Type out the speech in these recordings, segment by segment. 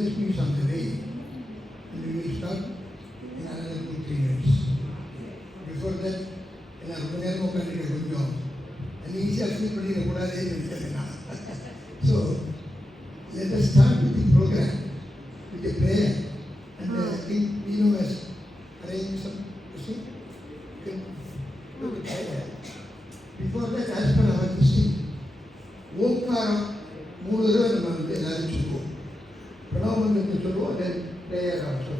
Rajashri is on the way, and we will start in another 2-3 minutes. Before that, ரொம்ப நேரம் உட்காந்துட்டு கொஞ்சம் ஈஸியாக ஃபீல் பண்ணிடக்கூடாதே நினைக்கிறேன். So, let us start with the program, with a prayer. And I think Vino has arranged some, you see, you can do the prayer. Before that, as per our history, ஓங்காரம் 3 தடவை நம்ம எல்லாரும் சொல்லுவோம். பிரணவமந்திரத்தை சொல்லுவோம், then prayer also.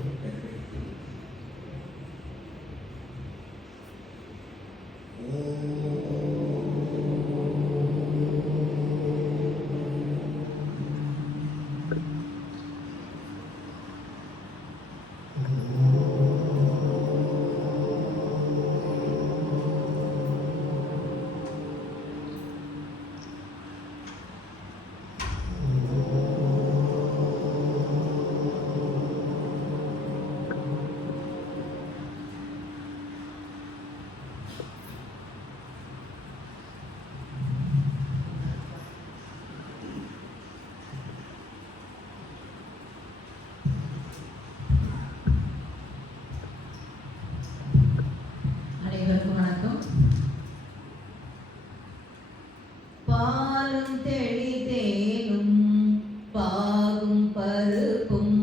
பாலும் தெளிதேனும் பாகும் பருப்பும்,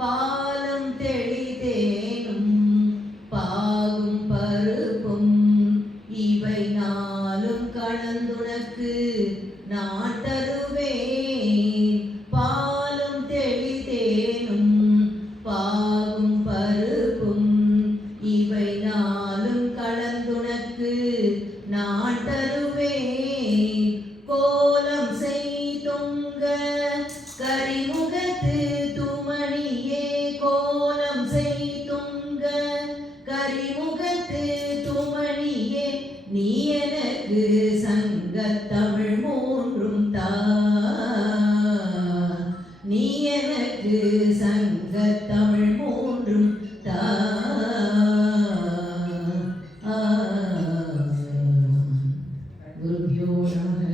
பாலும் தெளிதேனும் பாகும் பருப்பும், இவை நாளும் கலந்துனக்கு நான் தருவேன். பாலும் தெளிதேனும் பாகும் பருப்பும், இவை நாளும் கலந்துனக்கு நான் தருவேன். கோலம் செய்துங்க கரிமுகத்து துமணியே, கோலம் செய்துங்க கரிமுகத்து துமணியே, நீ எனக்கு சங்கத்தமிழ் 3 தா, நீ எனக்கு சங்கத்தமிழ் 3 தா. குருபியோ நமः.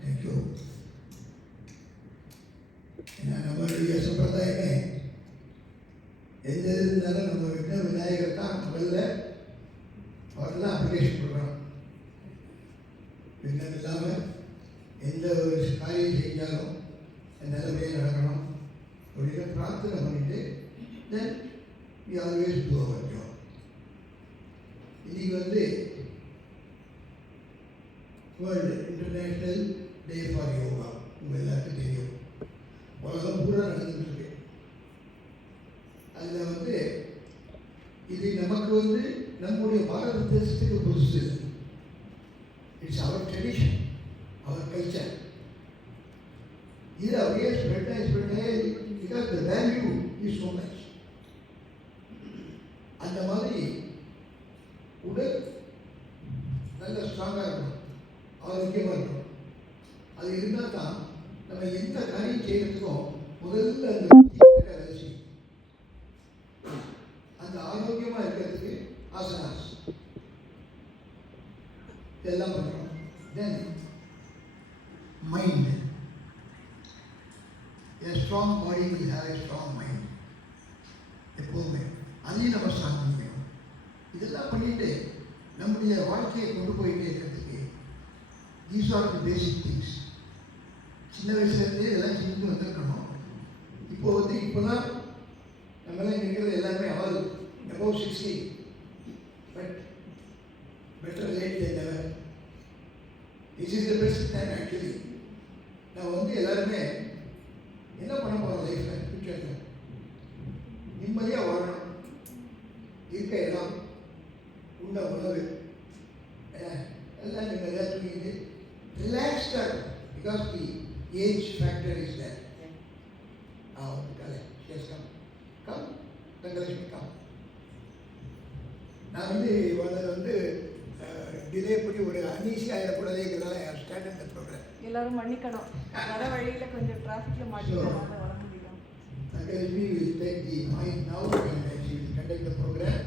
Thank you. நம்மளுடைய சம்பிரதாயமே எந்த இருந்தாலும் நம்ம கிட்ட விநாயகர் தான் முதல்ல அவர் தான் அப்ளிகேஷன் கொடுக்குறோம். பின்னர் இல்லாமல் எந்த ஒரு காரியம் செஞ்சாலும் நல்லபடியாக நடக்கணும் அப்படின்னு பிரார்த்தனை பண்ணிட்டு then we always do our job. இன்னைக்கு world international day for yoga. உங்கள் எல்லாருக்கும் தெரியும், உலகம் பூரா நடந்துகிட்டு இருக்கு. அதில் இது நமக்கு நம்முடைய பாரத தேசத்துக்கு புதுசு. It's our tradition, our culture. இது அப்படியே spread because the value is so much. அந்த மாதிரி உடல் நல்ல ஸ்ட்ராங்காக இருக்கணும், ஆரோக்கியமாக இருக்கணும். அது இருந்தால் தான் நம்ம எந்த காரியம் செய்யறதுக்கும் முதல்ல அந்த ஆரோக்கியமாக இருக்கிறதுக்கு ஆசனாஸ் இதெல்லாம் பண்ணுறோம். தென் mind, a strong body will have a strong mind. எப்போதுமே அதையும் நம்ம ஸ்ட்ராங் பண்ணிக்கணும். இதெல்லாம் பண்ணிட்டு நம்முடைய வாழ்க்கையை கொண்டு போயிட்டே இருக்கிறதுக்கு these are the basic things. சின்ன வயசுலேருந்தே இதெல்லாம் செஞ்சு வந்திருக்கணும். இப்போ தான் நம்மளாம் இருக்கிறது எல்லாருமே all above 60, but better late than never. This is the best time actually. நான் எல்லாருமே என்ன பண்ண போகிறோம் லைஃப்பில், ஃபியூச்சரில் நிம்மதியாக வாழணும். இருக்க இடம், உண்ட உணவு எல்லாம் நிம்மதியாக தூங்கிட்டு ரிலாக்ஸ்டாக, because the age factor is there. Come Thangalakshmi come. நான் வந்தது டிலே பண்ணி ஒரு அனீசி ஆகிடக்கூடாதுங்கிறதால ஸ்டாண்ட் இந்த ப்ரோக்ராம். எல்லாரும் மன்னிக்கணும், வர வழியில கொஞ்சம் டிராஃபிக்ல மாட்டிக்கிறதுனால வர முடியும். Thakalashmi will take the mic now and she will conduct the program.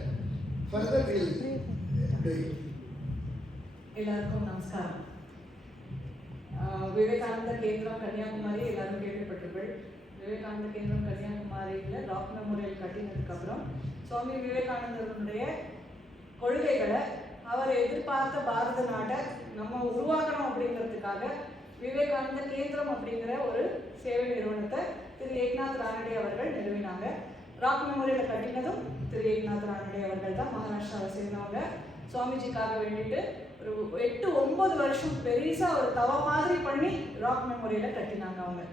Further we will do it. எல்லாருக்கும் நமஸ்காரம். விவேகானந்த கேந்திரம் கன்னியாகுமரி எல்லாரும் கேள்விப்பட்டிருப்பீர்கள். விவேகானந்த கேந்திரம் கன்னியாகுமரியில் ராக் மெமோரியல் கட்டினதுக்கு அப்புறம் சுவாமி விவேகானந்தருடைய கொள்கைகளை அவர் எதிர்பார்த்த பாரத நாட்டை நம்ம உருவாக்கணும் அப்படிங்கிறதுக்காக விவேகானந்த கேந்திரம் அப்படிங்கிற ஒரு சேவை நிறுவனத்தை திரு ஏக்நாத் ரானடே அவர்கள் நிறுவினாங்க. ராக் மெமோரியலை கட்டினதும் திரு ஏக்நாத் ரானடே அவர்கள் தான். மகாராஷ்டிராவை சேர்ந்தவங்க. சுவாமிஜிக்காக வேண்டிட்டு ஒரு 8-9 வருஷம் பெருசா ஒரு தவ மாதிரி பண்ணி ராக் மெமோரியலை கட்டினாங்க. அவங்க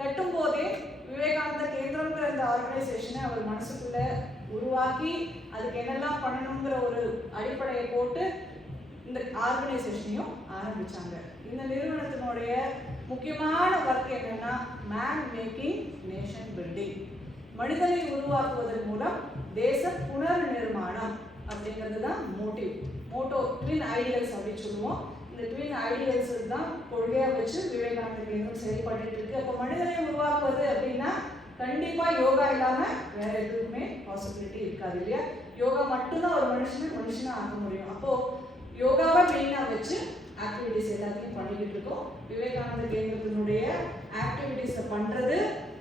கட்டும் போதே விவேகானந்த கேந்திரங்கிற இந்த ஆர்கனைசேஷனை அவர் மனசுக்குள்ள உருவாக்கி அதுக்கு என்னெல்லாம் பண்ணணுங்கிற ஒரு அடிப்படையை போட்டு இந்த ஆர்கனைசேஷனையும் ஆரம்பிச்சாங்க. இந்த நிறுவனத்தினுடைய முக்கியமான ஒர்க் என்னன்னா மேன் மேக்கிங் நேஷன் பில்டிங், மனிதனை உருவாக்குவதன் மூலம் தேச புனர் நிர்மாணம் அப்படிங்கிறது தான் மோட்டோ ட்வின் ஐடியல்ஸ் அப்படின்னு சொல்லுவோம். இந்த ட்வின் ஐடியல்ஸ் தான் கொள்கையாக வச்சு விவேகானந்த கேந்திரம் செயல்பட்டு இருக்கு. அப்போ மனிதனை உருவாக்குவது அப்படின்னா கண்டிப்பா யோகா இல்லாம வேற எதுவுமே பாசிபிலிட்டி இருக்காது இல்லையா? யோகா மட்டும்தான் ஒரு மனுஷனா ஆக முடியும். அப்போ யோகாவை மெயினா வச்சு ஆக்டிவிட்டிஸ் எல்லாத்தையும் பண்ணிக்கிட்டு இருக்கோம். விவேகானந்த கேந்திரத்தினுடைய ஆக்டிவிட்டிஸை பண்றது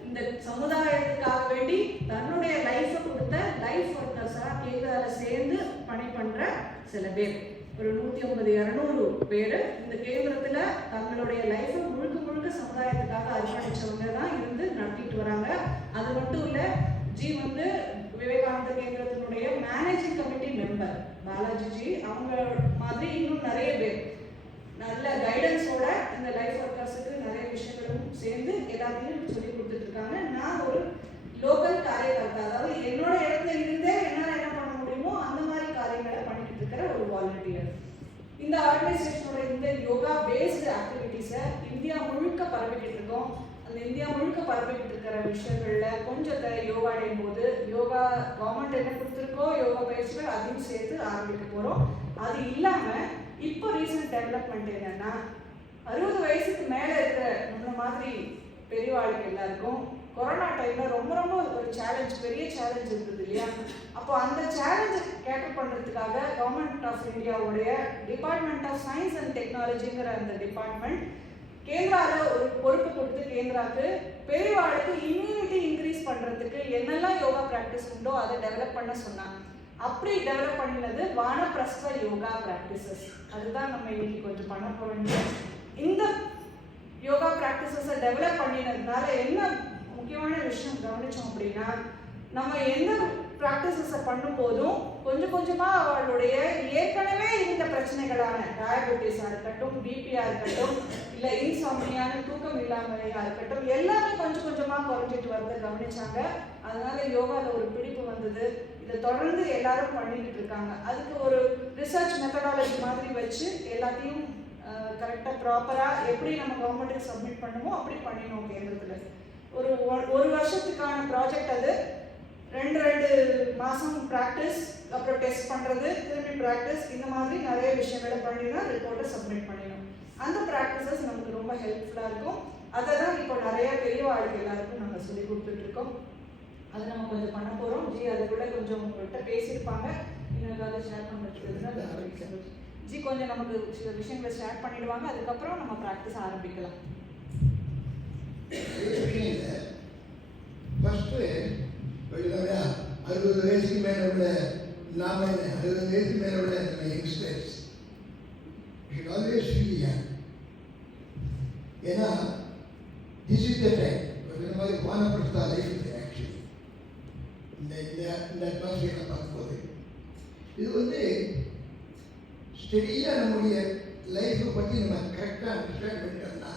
இந்த சமுதாயத்துக்காக வேண்டி தன்னுடைய லைஃபை கொடுத்த லைஃப் ஒர்க்கர்ஸாக கேந்திரால சேர்ந்து பணி பண்ற சில பேர், ஒரு 150-200 பேர் இந்த கேந்திரத்துல தங்களுடைய லைஃபை முழுக்க சமுதாயத்துக்காக அர்ப்பணிச்சவங்க தான் இருந்து நடத்திட்டு வராங்க. அது மட்டும் இல்ல, ஜி விவேகானந்த கேந்திரத்தினுடைய மேனேஜிங் கமிட்டி மெம்பர் பாலாஜி, அவங்க மாதிரி இன்னும் நிறைய பேர் நல்ல கைடன்ஸோட இந்த லைஃப் ஒர்க்கர்ஸுக்கு நிறைய விஷயங்களும் சேர்ந்து எல்லாத்தையும் சொல்லி கொடுத்துட்டு இருக்காங்க. நான் ஒரு லோக்கல் காரியகர்த்தா, அதாவது என்னோட இடத்துல இருந்தே என்னால் என்ன பண்ண முடியுமோ அந்த மாதிரி காரியங்களை பண்ணிட்டு இருக்கிற ஒரு வாலண்டியர். இந்த ஆர்கனைசேஷனோட இந்த யோகா பேஸ்டு ஆக்டிவிட்டிஸை இந்தியா முழுக்க பரவிக்கிட்டு இருக்கோம். அந்த இந்தியா முழுக்க பரவிக்கிட்டு இருக்கிற விஷயங்கள்ல கொஞ்சத்தை யோகா அடையும் போது யோகா கவர்மெண்ட் என்ன கொடுத்துருக்கோ யோகா பயிற்சிகள் அதையும் சேர்த்து ஆரம்பிக்க போகிறோம். அது இல்லாமல் இப்போ ரீசன்ட் டெவலப்மெண்ட் என்னன்னா 60 வயசுக்கு மேலே இருக்கிற நம்மள மாதிரி பெரியவாளுக்கு எல்லாருக்கும் கொரோனா டைம்ல ரொம்ப ஒரு பெரிய சேலஞ்ச் இருந்தது இல்லையா? அப்போ அந்த சேலஞ்சை கேட்டர் பண்ணுறதுக்காக கவர்மெண்ட் ஆஃப் இந்தியாவுடைய டிபார்ட்மெண்ட் ஆஃப் சயின்ஸ் அண்ட் டெக்னாலஜிங்கிற அந்த டிபார்ட்மெண்ட் கேந்திராவில் ஒரு பொறுப்பு கொடுத்து கேந்திராவுக்கு பெரியவாளுக்கு இம்யூனிட்டி இன்க்ரீஸ் பண்ணுறதுக்கு என்னெல்லாம் யோகா ப்ராக்டிஸ் உண்டோ அதை டெவலப் பண்ண சொன்னாங்க. அப்படி டெவலப் பண்ணினது வானப்பிரஸ்த யோகா ப்ராக்டிசஸ். அதுதான் நம்ம இன்னைக்கு கொஞ்சம் பண்ண போகிறோம். இந்த யோகா ப்ராக்டிசஸை டெவலப் பண்ணினதுனால என்ன முக்கியமான விஷயம் கவனித்தோம் அப்படின்னா, நம்ம எந்த ப்ராக்டிசஸை பண்ணும்போதும் கொஞ்சமாக அவளுடைய ஏற்கனவே இருந்த பிரச்சனைகளான டயபெட்டிஸாக இருக்கட்டும், பிபியாக இருக்கட்டும், இல்லை இன்சாம்னியான தூக்கம் இல்லாமலையாக இருக்கட்டும், எல்லாமே கொஞ்சமாக குறைஞ்சிட்டு வரதை கவனிச்சாங்க. அதனால யோகாவில் ஒரு பிடிப்பு வந்தது. இதை தொடர்ந்து எல்லாரும் பண்ணிக்கிட்டு இருக்காங்க. அதுக்கு ஒரு ரிசர்ச் மெத்தடாலஜி மாதிரி வச்சு எல்லாத்தையும் கரெக்டாக ப்ராப்பராக எப்படி நம்ம கவர்மெண்ட்டுக்கு சப்மிட் பண்ணுமோ அப்படி பண்ணினோம் கேந்திரத்தில். ஒரு வருஷத்துக்கான ப்ராஜெக்ட் அது. 2 மாதம் ப்ராக்டிஸ், அப்புறம் டெஸ்ட் பண்ணுறது, திரும்பி ப்ராக்டிஸ், இந்த மாதிரி நிறைய விஷயங்களை பண்ணி தான் ரிப்போர்ட்டை சப்மிட் பண்ணிடணும். அந்த ப்ராக்டிசஸ் நமக்கு ரொம்ப ஹெல்ப்ஃபுல்லாக இருக்கும். அதை தான் இப்போ நிறையா பெரியவாளுக்கு எல்லாருக்கும் நாங்கள் சொல்லி கொடுத்துட்ருக்கோம். அதை நம்ம கொஞ்சம் பண்ண போகிறோம். ஜி அதுக்குள்ளே கொஞ்சம் உங்கள்கிட்ட பேசியிருப்பாங்க. இன்னொரு ஷேர் பண்ணுறதுக்கு ஜி கொஞ்சம் நமக்கு சில விஷயங்களை ஷேர் பண்ணிடுவாங்க. அதுக்கப்புறம் நம்ம ப்ராக்டிஸ் ஆரம்பிக்கலாம். ஃபஸ்ட்டு 60 வயசுக்கு மேலே உள்ள நாம 60 வயசுக்கு மேலே உள்ள youngsters should always feel young. ஏன்னா திஸ் இஸ் த டைம். இந்த மாதிரி வானப்பிரஸ்தா லைஃப் இது ஆக்சுவலி இந்த அட்மாஸ்பியரை பார்க்கும்போது இது ஸ்டெடியாக நம்முடைய லைஃப்பை பற்றி நம்ம கரெக்டாக அண்டர்ஸ்டாண்ட் பண்ணிட்டோம்னா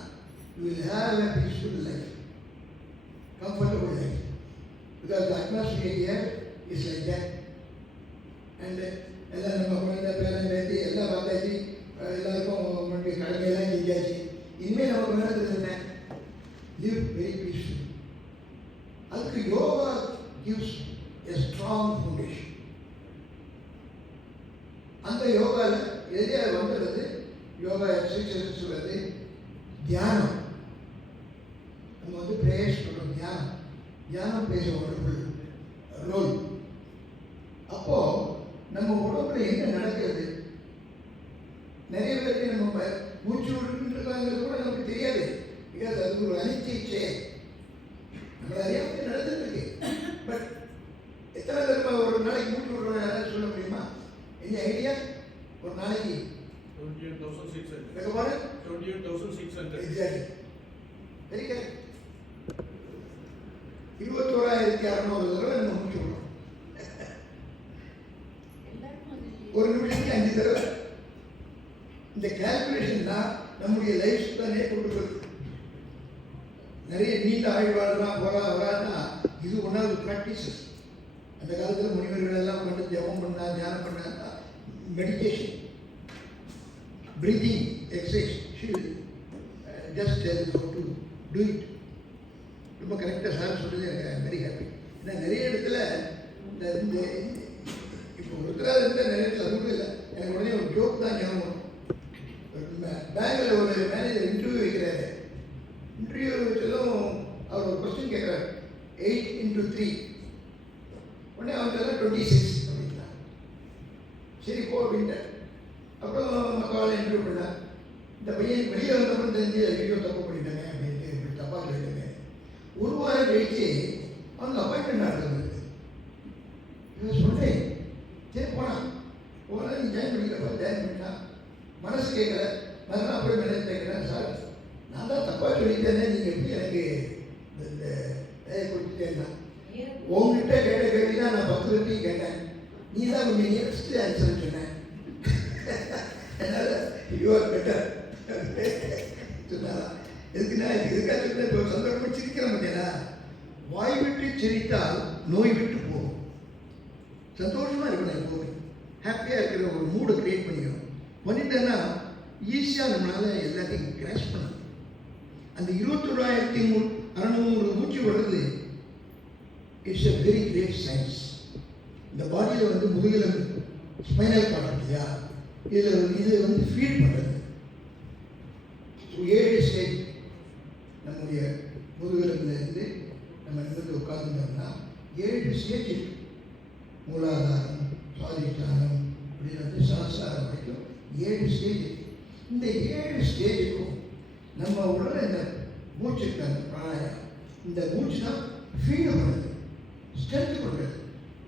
you will have a peaceful life, comfortable life, because the atmosphere here is like that. And எல்லாம் நம்ம குழந்தை பேரன் பேத்தி எல்லாம் பார்த்தாச்சு, எல்லாருக்கும் நம்மளுடைய கடமையெல்லாம் செஞ்சாச்சு. இனிமேல் நமக்கு வேணுறது என்ன? live very peaceful. அதுக்கு yoga gives a strong foundation. அந்த யோகாவில் எதிலே வந்துடுறது யோகா எக்ஸசைஸ் வருது, தியானம். நம்ம வந்து பிரேயர்ஸ் பண்ணுறோம், தியானம் பேச ஒரு ரோல். அப்போ நம்ம உடம்புல என்ன நடக்கிறது, நிறைய பேருக்கு நம்ம மூச்சு விட்டுருக்காங்கிறது கூட நமக்கு தெரியாது. பிகாஸ் அது ஒரு அனிச்சை நம்மளை அறியாமல் நடந்துட்டு இருக்கு. பட் எத்தனை தடவை ஒரு நாளைக்கு மூச்சு விடுறோம் யாராவது சொல்ல முடியுமா? என்ன ஐடியா? ஒரு நாளைக்கு 28,600. 28,600. Exactly, very correct. 21,600 தடவை நம்ம மூச்சு விடுறோம். ஒரு நிமிஷத்துக்கு 5 தடவை. இந்த கால்குலேஷன் தான் நம்முடைய லைஃப் ஸ்பேனே கொண்டு வருது. நிறைய நீண்ட ஆய்வாளர்லாம் வராதுன்னா இது ஒன்றாவது ப்ராக்டிசஸ். அந்த காலத்தில் முனிவர்கள் எல்லாம் கொண்டு ஜபம் பண்ணா, தியானம் பண்ணா, meditation, breathing exercise, just tell how to do it. ரொம்ப கரெக்டாக சார் சொல்கிறது எனக்கு வெரி ஹாப்பி. ஏன்னா நிறைய இடத்துல இந்த இப்போ ஒருத்தராக இருந்தால் நிறைய இடத்துல அது கூட இல்லை. எனக்கு உடனே ஒரு ஜோக் தான் ஞாபகம். பேங்கில் ஒரு மேனேஜர் இன்டர்வியூ வைக்கிறாரு. இன்டர்வியூ வச்சதும் அவர் ஒரு கொஸ்டின் கேட்குறாரு, 8 into 3. உடனே அவங்கெல்லாம் 26 அப்படின்னா சரி போ அப்படின்ட்டார். அப்புறம் மக்கள் இன்டர்வியூ பண்ணார். இந்த பையன் வெளியே வந்தப்பறம் தெரிஞ்சு ஐயோ தப்பு பண்ணிட்டாங்க அப்படின்ட்டு இப்படி தப்பாக கேட்டாங்க. ஒரு வாரம் கழிச்சு அவங்க அப்பாயின்மெண்ட் ஆடுறது. இவன் சொல்கிறேன் சரி போனான் நீ ஜாயின் பண்ணிக்கிறப்ப ஜாயின் பண்ணிட்டான். மனசு கேட்கல. மறுநாள் போய் மேலே கேட்குறேன், சார் நான் தான் தப்பாக சொல்லிட்டேனே, நீங்கள் எப்படி எனக்கு இந்த வேலையை கொடுத்துட்டேன்னா உங்ககிட்ட கேட்ட கேள்வி தான் நான் 10 பேர்த்தையும் கேட்டேன். நீ தான் கொஞ்சம் நியரஸ்ட் ஆன்சர்னு சொன்னேன். அதனால் யூஆர் பெட்டர் சொன்னாரா. எதுக்குன்னா இதுக்காக சொன்ன இப்போ சந்தர்ப்பம் சிரிக்கிற முடியல. வாய் விட்டு சிரித்தால் நோய் விட்டு போகும். சந்தோஷமாக இருக்கணும், எப்போவுமே ஹாப்பியாக இருக்கிற ஒரு மூடை க்ரியேட் பண்ணிக்கணும். பண்ணிட்டேன்னா ஈஸியாக நம்மளால் எல்லாத்தையும் கிராஷ் பண்ணணும். அந்த 21,600 மூச்சு வர்றது it's a very great science. இந்த பாடியில் வந்து முதுகெலும்பு ஸ்பைனல் கார்டு இல்லையா, இது வந்து ஃபீல் பண்ணுறது. 7 ஸ்டேஜ் நம்முடைய முதுகெலும்புலேருந்து நம்ம நிமிர்ந்து உட்கார்ந்துட்டோம்னா 7 ஸ்டேஜ் இருக்கு. மூலாதாரம், சுவாதிஷ்டானம் அப்படின்னு வந்து சஹஸ்ராரம் வரைக்கும் 7 ஸ்டேஜ். இந்த 7 ஸ்டேஜுக்கும் நம்ம உள்ள இந்த மூச்சு இருக்காங்க பிராணாயம், இந்த மூச்சு தான் ஃபீல் பண்ணுறது, ஸ்ட்ரென்த் பண்ணுறது.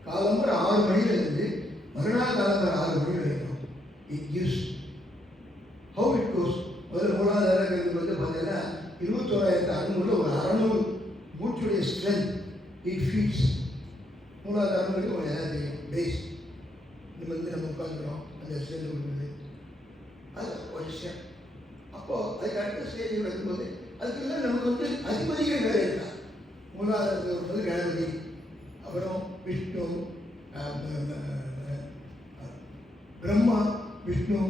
காலம்பரம் 6 மணிலேருந்து மறுநாள் காலம்பரம் 6 மணி வரைக்கும் it gives how it goes. முதல்ல மூலாதாரங்கிறது வந்து பார்த்தீங்கன்னா 21,600 ஒரு 600 மூச்சுடைய ஸ்ட்ரென்த் இட் ஃபீல்ஸ். மூலாதாரங்களுக்கு ஒரு எல்லாம் தெரியும், பேஸ். இந்த வந்து நம்ம உட்காந்துக்கிறோம், அந்த ஸ்ட்ரென்த் கொடுக்குறது அது ஒரு விஷயம். அப்போது அதுக்கு அடுத்த ஸ்டேஜ் வரும்போது அதுக்கெல்லாம் நமக்கு வந்து அதிபதிகள் வேறு இருக்கா. மூலாதாரத்தில் வரும்போது கணபதி, அப்புறம் விஷ்ணு, பிரம்மா, விஷ்ணு,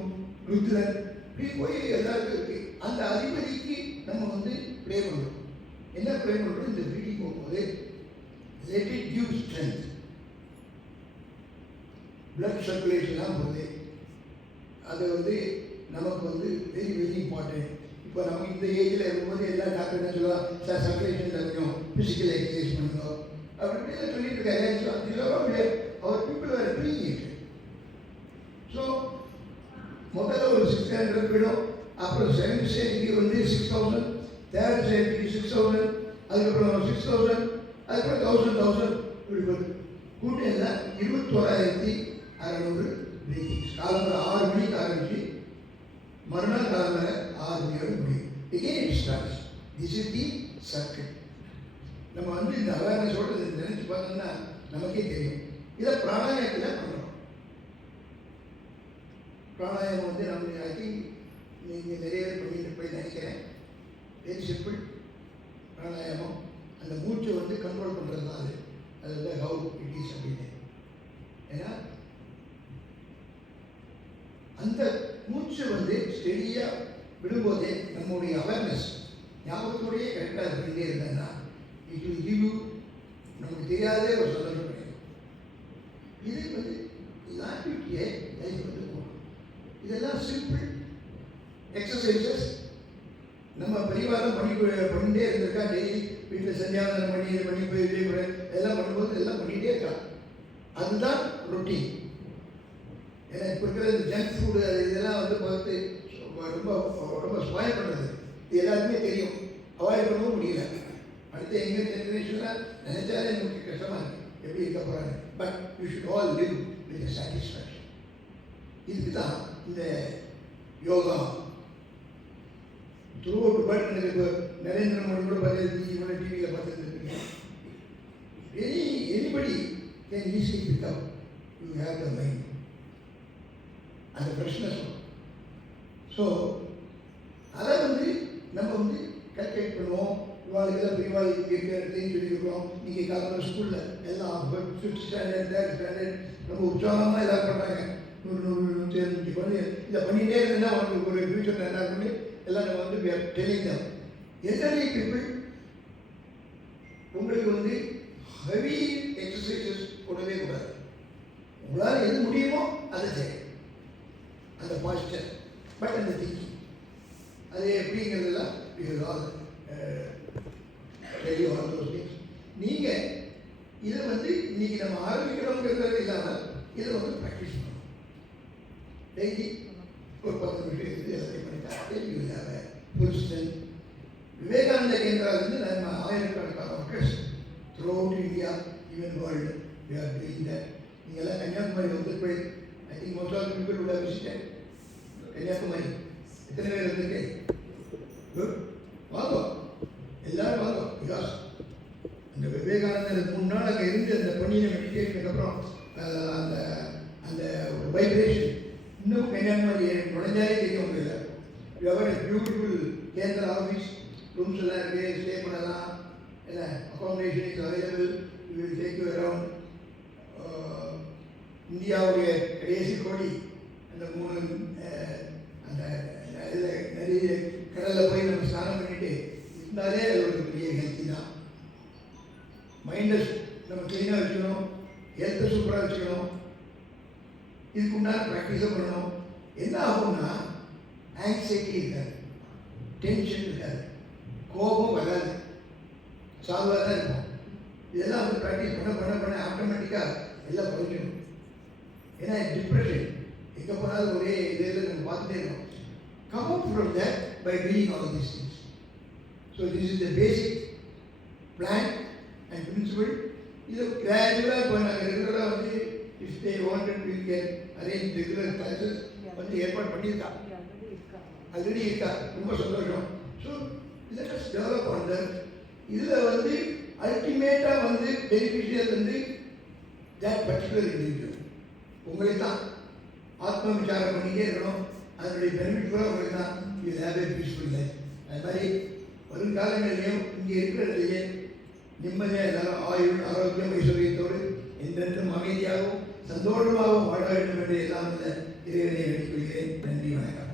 ருத்ரன், இப்படி போய் எல்லாருக்கும் இருக்கு. அந்த அதிபதிக்கு நம்ம வந்து ப்ரே பண்ணுறோம். என்ன ப்ரே பண்ணுறோம்? இந்த வீடிக்கு போகும்போது let it give strength. blood circulationலாம் போகுது. அது வந்து நமக்கு வந்து வெரி வெரி இம்பார்ட்டன்ட். இப்போ நம்ம இந்த ஏஜில் இருக்கும்போது எல்லா டாக்டர் என்ன சொல்லுவாங்க, சார் சர்க்குலேஷன் கொஞ்சம் ஃபிசிக்கல் எக்ஸசைஸ் பண்ணுங்க அப்படி இப்படி சொல்லிட்டு இருக்காங்க. அவர் பீப்புள் வேறு டூயிங் இட். ஸோ முதல்ல ஒரு 600 போயிடும். அப்புறம் 7th ஸ்டேஜுக்கு வந்து 6,000, 3rd ஸ்டேஜுக்கு 6,000, அதுக்கப்புறம் 6,000, அதுக்கப்புறம் 1,000 இப்படி போகுது. கூட்டம் எல்லாம் 21,600 பிரீத்திங்ஸ். காலம்பரம் 6 மணிக்கு ஆரம்பிச்சு மறுநாள் காலம்பரம் 6 மணியோட முடியும். again it starts. this is the circuit. நம்ம வந்து இந்த அவேர்னஸோடு நினைச்சு பார்த்தோம்னா நமக்கே தெரியும். இதை பிராணாயாமத்தில் பண்ணுறோம். பிராணாயாமம் வந்து நம்ம ஐ திங்க் நீங்கள் நிறைய பேர் பண்ணிட்டு போய் நினைக்கிறேன். Very simple. பிராணாயாமம் அந்த மூச்சை வந்து கண்ட்ரோல் பண்ணுறது தான் அது வந்து ஹவு இட் இஸ் அப்படின்னு. ஏன்னா அந்த மூச்சு வந்து ஸ்டெடியாக விடும்போதே நம்முடைய அவேர்னஸ் ஞாபகத்தோடையே கரெக்டாக இருந்துகிட்டே இருந்தேன்னா இட் வில் கிவ் யூ நமக்கு தெரியாதே ஒரு சந்தோஷம் கிடைக்கும். இது வந்து ஆக்டிவிட்டியை லைஃப் வந்து போகணும். இதெல்லாம் சிம்பிள் எக்ஸசைசஸ். நம்ம பரிவாரம் பண்ணிட்டே இருந்திருக்கா. டெய்லி வீட்டில் சந்தியாவதனம் பண்ணி இது பண்ணி போய் எல்லாம் பண்ணும்போது எல்லாம் பண்ணிகிட்டே இருக்கான். அதுதான் ரொட்டீன். ஏன்னா இப்போ இருக்கிற ஜங்க் ஃபுட்டு அது இதெல்லாம் வந்து பார்த்து ரொம்ப ரொம்ப ஸ்பாயில் பண்ணுறது. இது எல்லாருக்குமே தெரியும். அவாய்ட் பண்ணவும் முடியல. அடுத்த எங்கள் ஜென்ரேஷனில் நினைச்சாலே நமக்கு கஷ்டமாக இருக்குது எப்படி இருக்க போகிறாங்க. But you should all live with satisfaction. இதுக்கு தான் இந்த யோகா த்ரூ அவுட் வேர்ல்ட். எனக்கு இப்போ நரேந்திர மோடி கூட பார்த்து டிவியில் பார்த்துட்டு இருக்கீங்க. Anybody can easily pick up. You have the mind அந்த ஃப்ரெஷ்னஸ். ஸோ அதை வந்து நம்ம வந்து கல்குலேட் பண்ணுவோம். இவாளுக்கெல்லாம் பெரியவாள் இருக்கிறதையும் சொல்லியிருக்கிறோம். நீங்கள் காலத்தில் ஸ்கூலில் எல்லாம் 5th ஸ்டாண்டர்ட் 3rd ஸ்டாண்டர்ட் ரொம்ப உற்சாகமாக எல்லாம் பண்ணுறாங்க. 100-150 பண்ணி இதை பண்ணிகிட்டே இருந்தால் அவனுக்கு ஒரு ஃபியூச்சர் என்ன பண்ணி எல்லாம் நம்ம வந்து டெல்லிங் தான். எல்டர்லி பீப்புள் உங்களுக்கு வந்து ஹெவி எக்ஸசைசஸ் கூடவே கூடாது. உங்களால் எது முடியுமோ அதை செய்ய. அந்த பாஸ்டர் பட் அந்த திங்கிங் அது எப்படிங்கிறதுலாம் நீங்கள் இதை வந்து இன்னைக்கு நம்ம ஆரம்பிக்கிறோங்கிறது இல்லாமல் இதை வந்து ப்ராக்டிஸ் பண்ணணும். டெய்லி ஒரு 10 நிமிஷம் இருந்து எல்லாத்தையும் பண்ணிட்டாங்க. Full strength. விவேகானந்த கேந்திராவிலிருந்து நம்ம ஆயிரக்கணக்கான மக்கள்ஸ் throughout India even world we are doing that. நீங்கள்லாம் கன்னியாகுமரி வந்து போய் I think most of people would have visited Kanyakumari. எத்தனை பேர் வந்திருக்கேன்? குட். வாங்க எல்லாரும் வாங்க. பிகாஸ் அந்த விவேகானந்தர் 3 நாள் அங்கே இருந்து அந்த பண்ணின மெடிடேஷனுக்கு அப்புறம் அந்த அந்த வைப்ரேஷன் இன்னும் கன்னியாகுமரி நுழைஞ்சாலே தெரியும். உங்களுக்கு எவர் பியூட்டிஃபுல் கேந்திர ஆஃபீஸ் ரூம்ஸ் எல்லாம் இருக்குது. ஸ்டே பண்ணலாம். இல்லை accommodation is available. You will take you around. இந்தியாவுடைய கடைசி கோடி அந்த 3 அந்த நிறைய கடலில் போய் நம்ம ஸ்நானம் பண்ணிட்டு இருந்தாலே அது ஒரு பெரிய ஹெல்த்தி தான். மைண்டை நம்ம க்ளீனாக வச்சுக்கணும். ஹெல்த்தை சூப்பராக வச்சுக்கணும். இதுக்கு உண்டான ப்ராக்டிஸை பண்ணணும். என்ன ஆகும்னா ஆங்ஸைட்டி இருக்காது, டென்ஷன் இருக்காது, கோபம் வராது, சால்வாக தான் இருக்கும். இதெல்லாம் வந்து ப்ராக்டிஸ் பண்ண ஆட்டோமேட்டிக்காக எல்லாம் குறைக்கணும். ஏன்னா டிப்ரெஷன் எங்கே போனாலும் ஒரே இதில் நம்ம பார்த்துட்டே இருக்கோம். Come out from that by doing all these things. So this is the basic plan and principle. இது கிராஜுவலாக இப்போ நாங்கள் ரெகுலராக வந்து if they wanted we can arrange regular classes வந்து ஏற்பாடு பண்ணியிருக்காங்க. ஆல்ரெடி இருக்கா. ரொம்ப சந்தோஷம். So let us develop on that. இதில் வந்து அல்டிமேட்டாக வந்து பெனிஃபிஷியல் வந்து தட் பர்டிகுலர் இண்டிவிஜுவல் உங்களுக்கு தான். ஆத்ம விசாரம் பண்ணிக்கிட்டே இருக்கணும். அதனுடைய பெனிஃபிட் கூட உங்களுக்கு தான். You have A peaceful life. அது மாதிரி வருங்காலங்களிலையும் இங்கே இருக்கிறதுலையே நிம்மதியாக எல்லாரும் ஆயுள் ஆரோக்கியம் ஐஸ்வர்யத்தோடு என்றென்றும் அமைதியாகவும் சந்தோஷமாகவும் வாழ வேண்டும் என்று எல்லாம் இந்த இறைவனை வேண்டிக் கொள்கிறேன். நன்றி, வணக்கம்.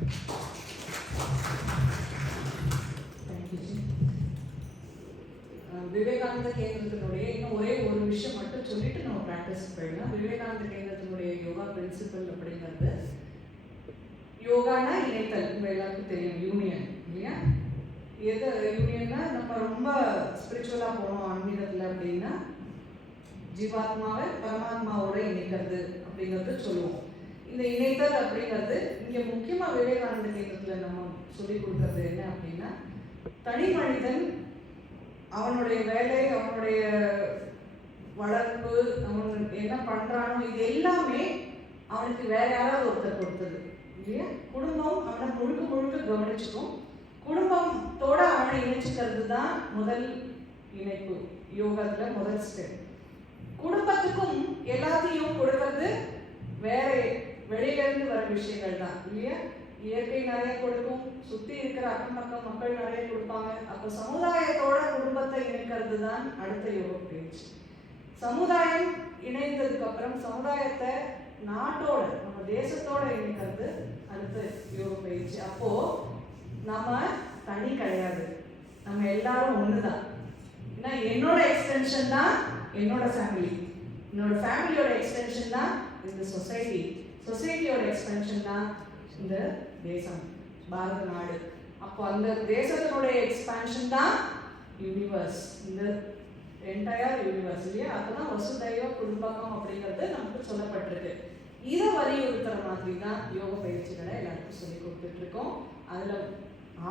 விவேகானந்த கேந்திரத்தினுடைய இன்னும் ஒரே ஒரு விஷயம் மட்டும் சொல்லிட்டு நம்ம ப்ராக்டிஸ் பண்ணலாம். விவேகானந்த கேந்திரத்தினுடைய யோகா பிரின்சிபல் அப்படிங்கிறது, யோகானா இணைத்தல். உங்கள் எல்லாருக்கும் தெரியும், யூனியன் இல்லையா? எது யூனியன்னா நம்ம ரொம்ப ஸ்பிரிச்சுவலாக போனோம் ஆன்மீகத்தில் அப்படின்னா ஜீவாத்மாவை பரமாத்மாவோட இணைக்கிறது அப்படிங்கிறது சொல்லுவோம். இந்த இணைத்தல் அப்படிங்கிறது இங்கே முக்கியமாக விவேகானந்த கேந்திரத்தில் நம்ம சொல்லிக் கொடுக்கறது என்ன அப்படின்னா, தனி மனிதன் அவனுடைய வேலை, அவனுடைய வளர்ப்பு, அவன் என்ன பண்ணுறானோ இது எல்லாமே அவனுக்கு வேற யாராவது ஒருத்தர் கொடுத்தது இல்லையா? குடும்பம் அவனை முழுக்க முழுக்க கவனிச்சுக்கும். குடும்பத்தோட அவனை இணைச்சிக்கிறது தான் முதல் இணைப்பு. யோகத்தில் முதல் ஸ்டெப். குடும்பத்துக்கும் எல்லாத்தையும் கொடுக்கறது வேற வெளியிலேருந்து வர விஷயங்கள் தான் இல்லையா? இயற்கை நிறைய கொடுக்கும், சுற்றி இருக்கிற அக்கம் பக்கம் மக்கள் நிறைய கொடுப்பாங்க. அப்போ சமுதாயத்தோட குடும்பத்தை இணைக்கிறது தான் அடுத்த யோக பயிற்சி. சமுதாயம் இணைந்ததுக்கு அப்புறம் சமுதாயத்தை நாட்டோட நம்ம தேசத்தோட இணைக்கிறது அடுத்த யோக பயிற்சி. அப்போ நம்ம தனி கிடையாது, நம்ம எல்லாரும் ஒன்று தான். ஏன்னா என்னோட எக்ஸ்டென்ஷன் தான் என்னோட ஃபேமிலி, என்னோட ஃபேமிலியோட எக்ஸ்டென்ஷன் தான் இந்த சொசைட்டி, சொசைட்டியோட எக்ஸ்டென்ஷன் தான் இந்த தேசம் பாரத நாடு. அப்போ அந்த தேசத்தினுடைய எக்ஸ்பான்ஷன் தான் யூனிவர்ஸ், இந்த என்டையர் யூனிவர்ஸ் இல்லையா. அதுதான் வசுதைவ குடும்பகம் அப்படிங்கிறது நமக்கு சொல்லப்பட்டிருக்கு. இதை வலியுறுத்துற மாதிரி தான் யோக பயிற்சிகளை எல்லாருக்கும் சொல்லி கொடுத்துட்டு இருக்கோம். அதில்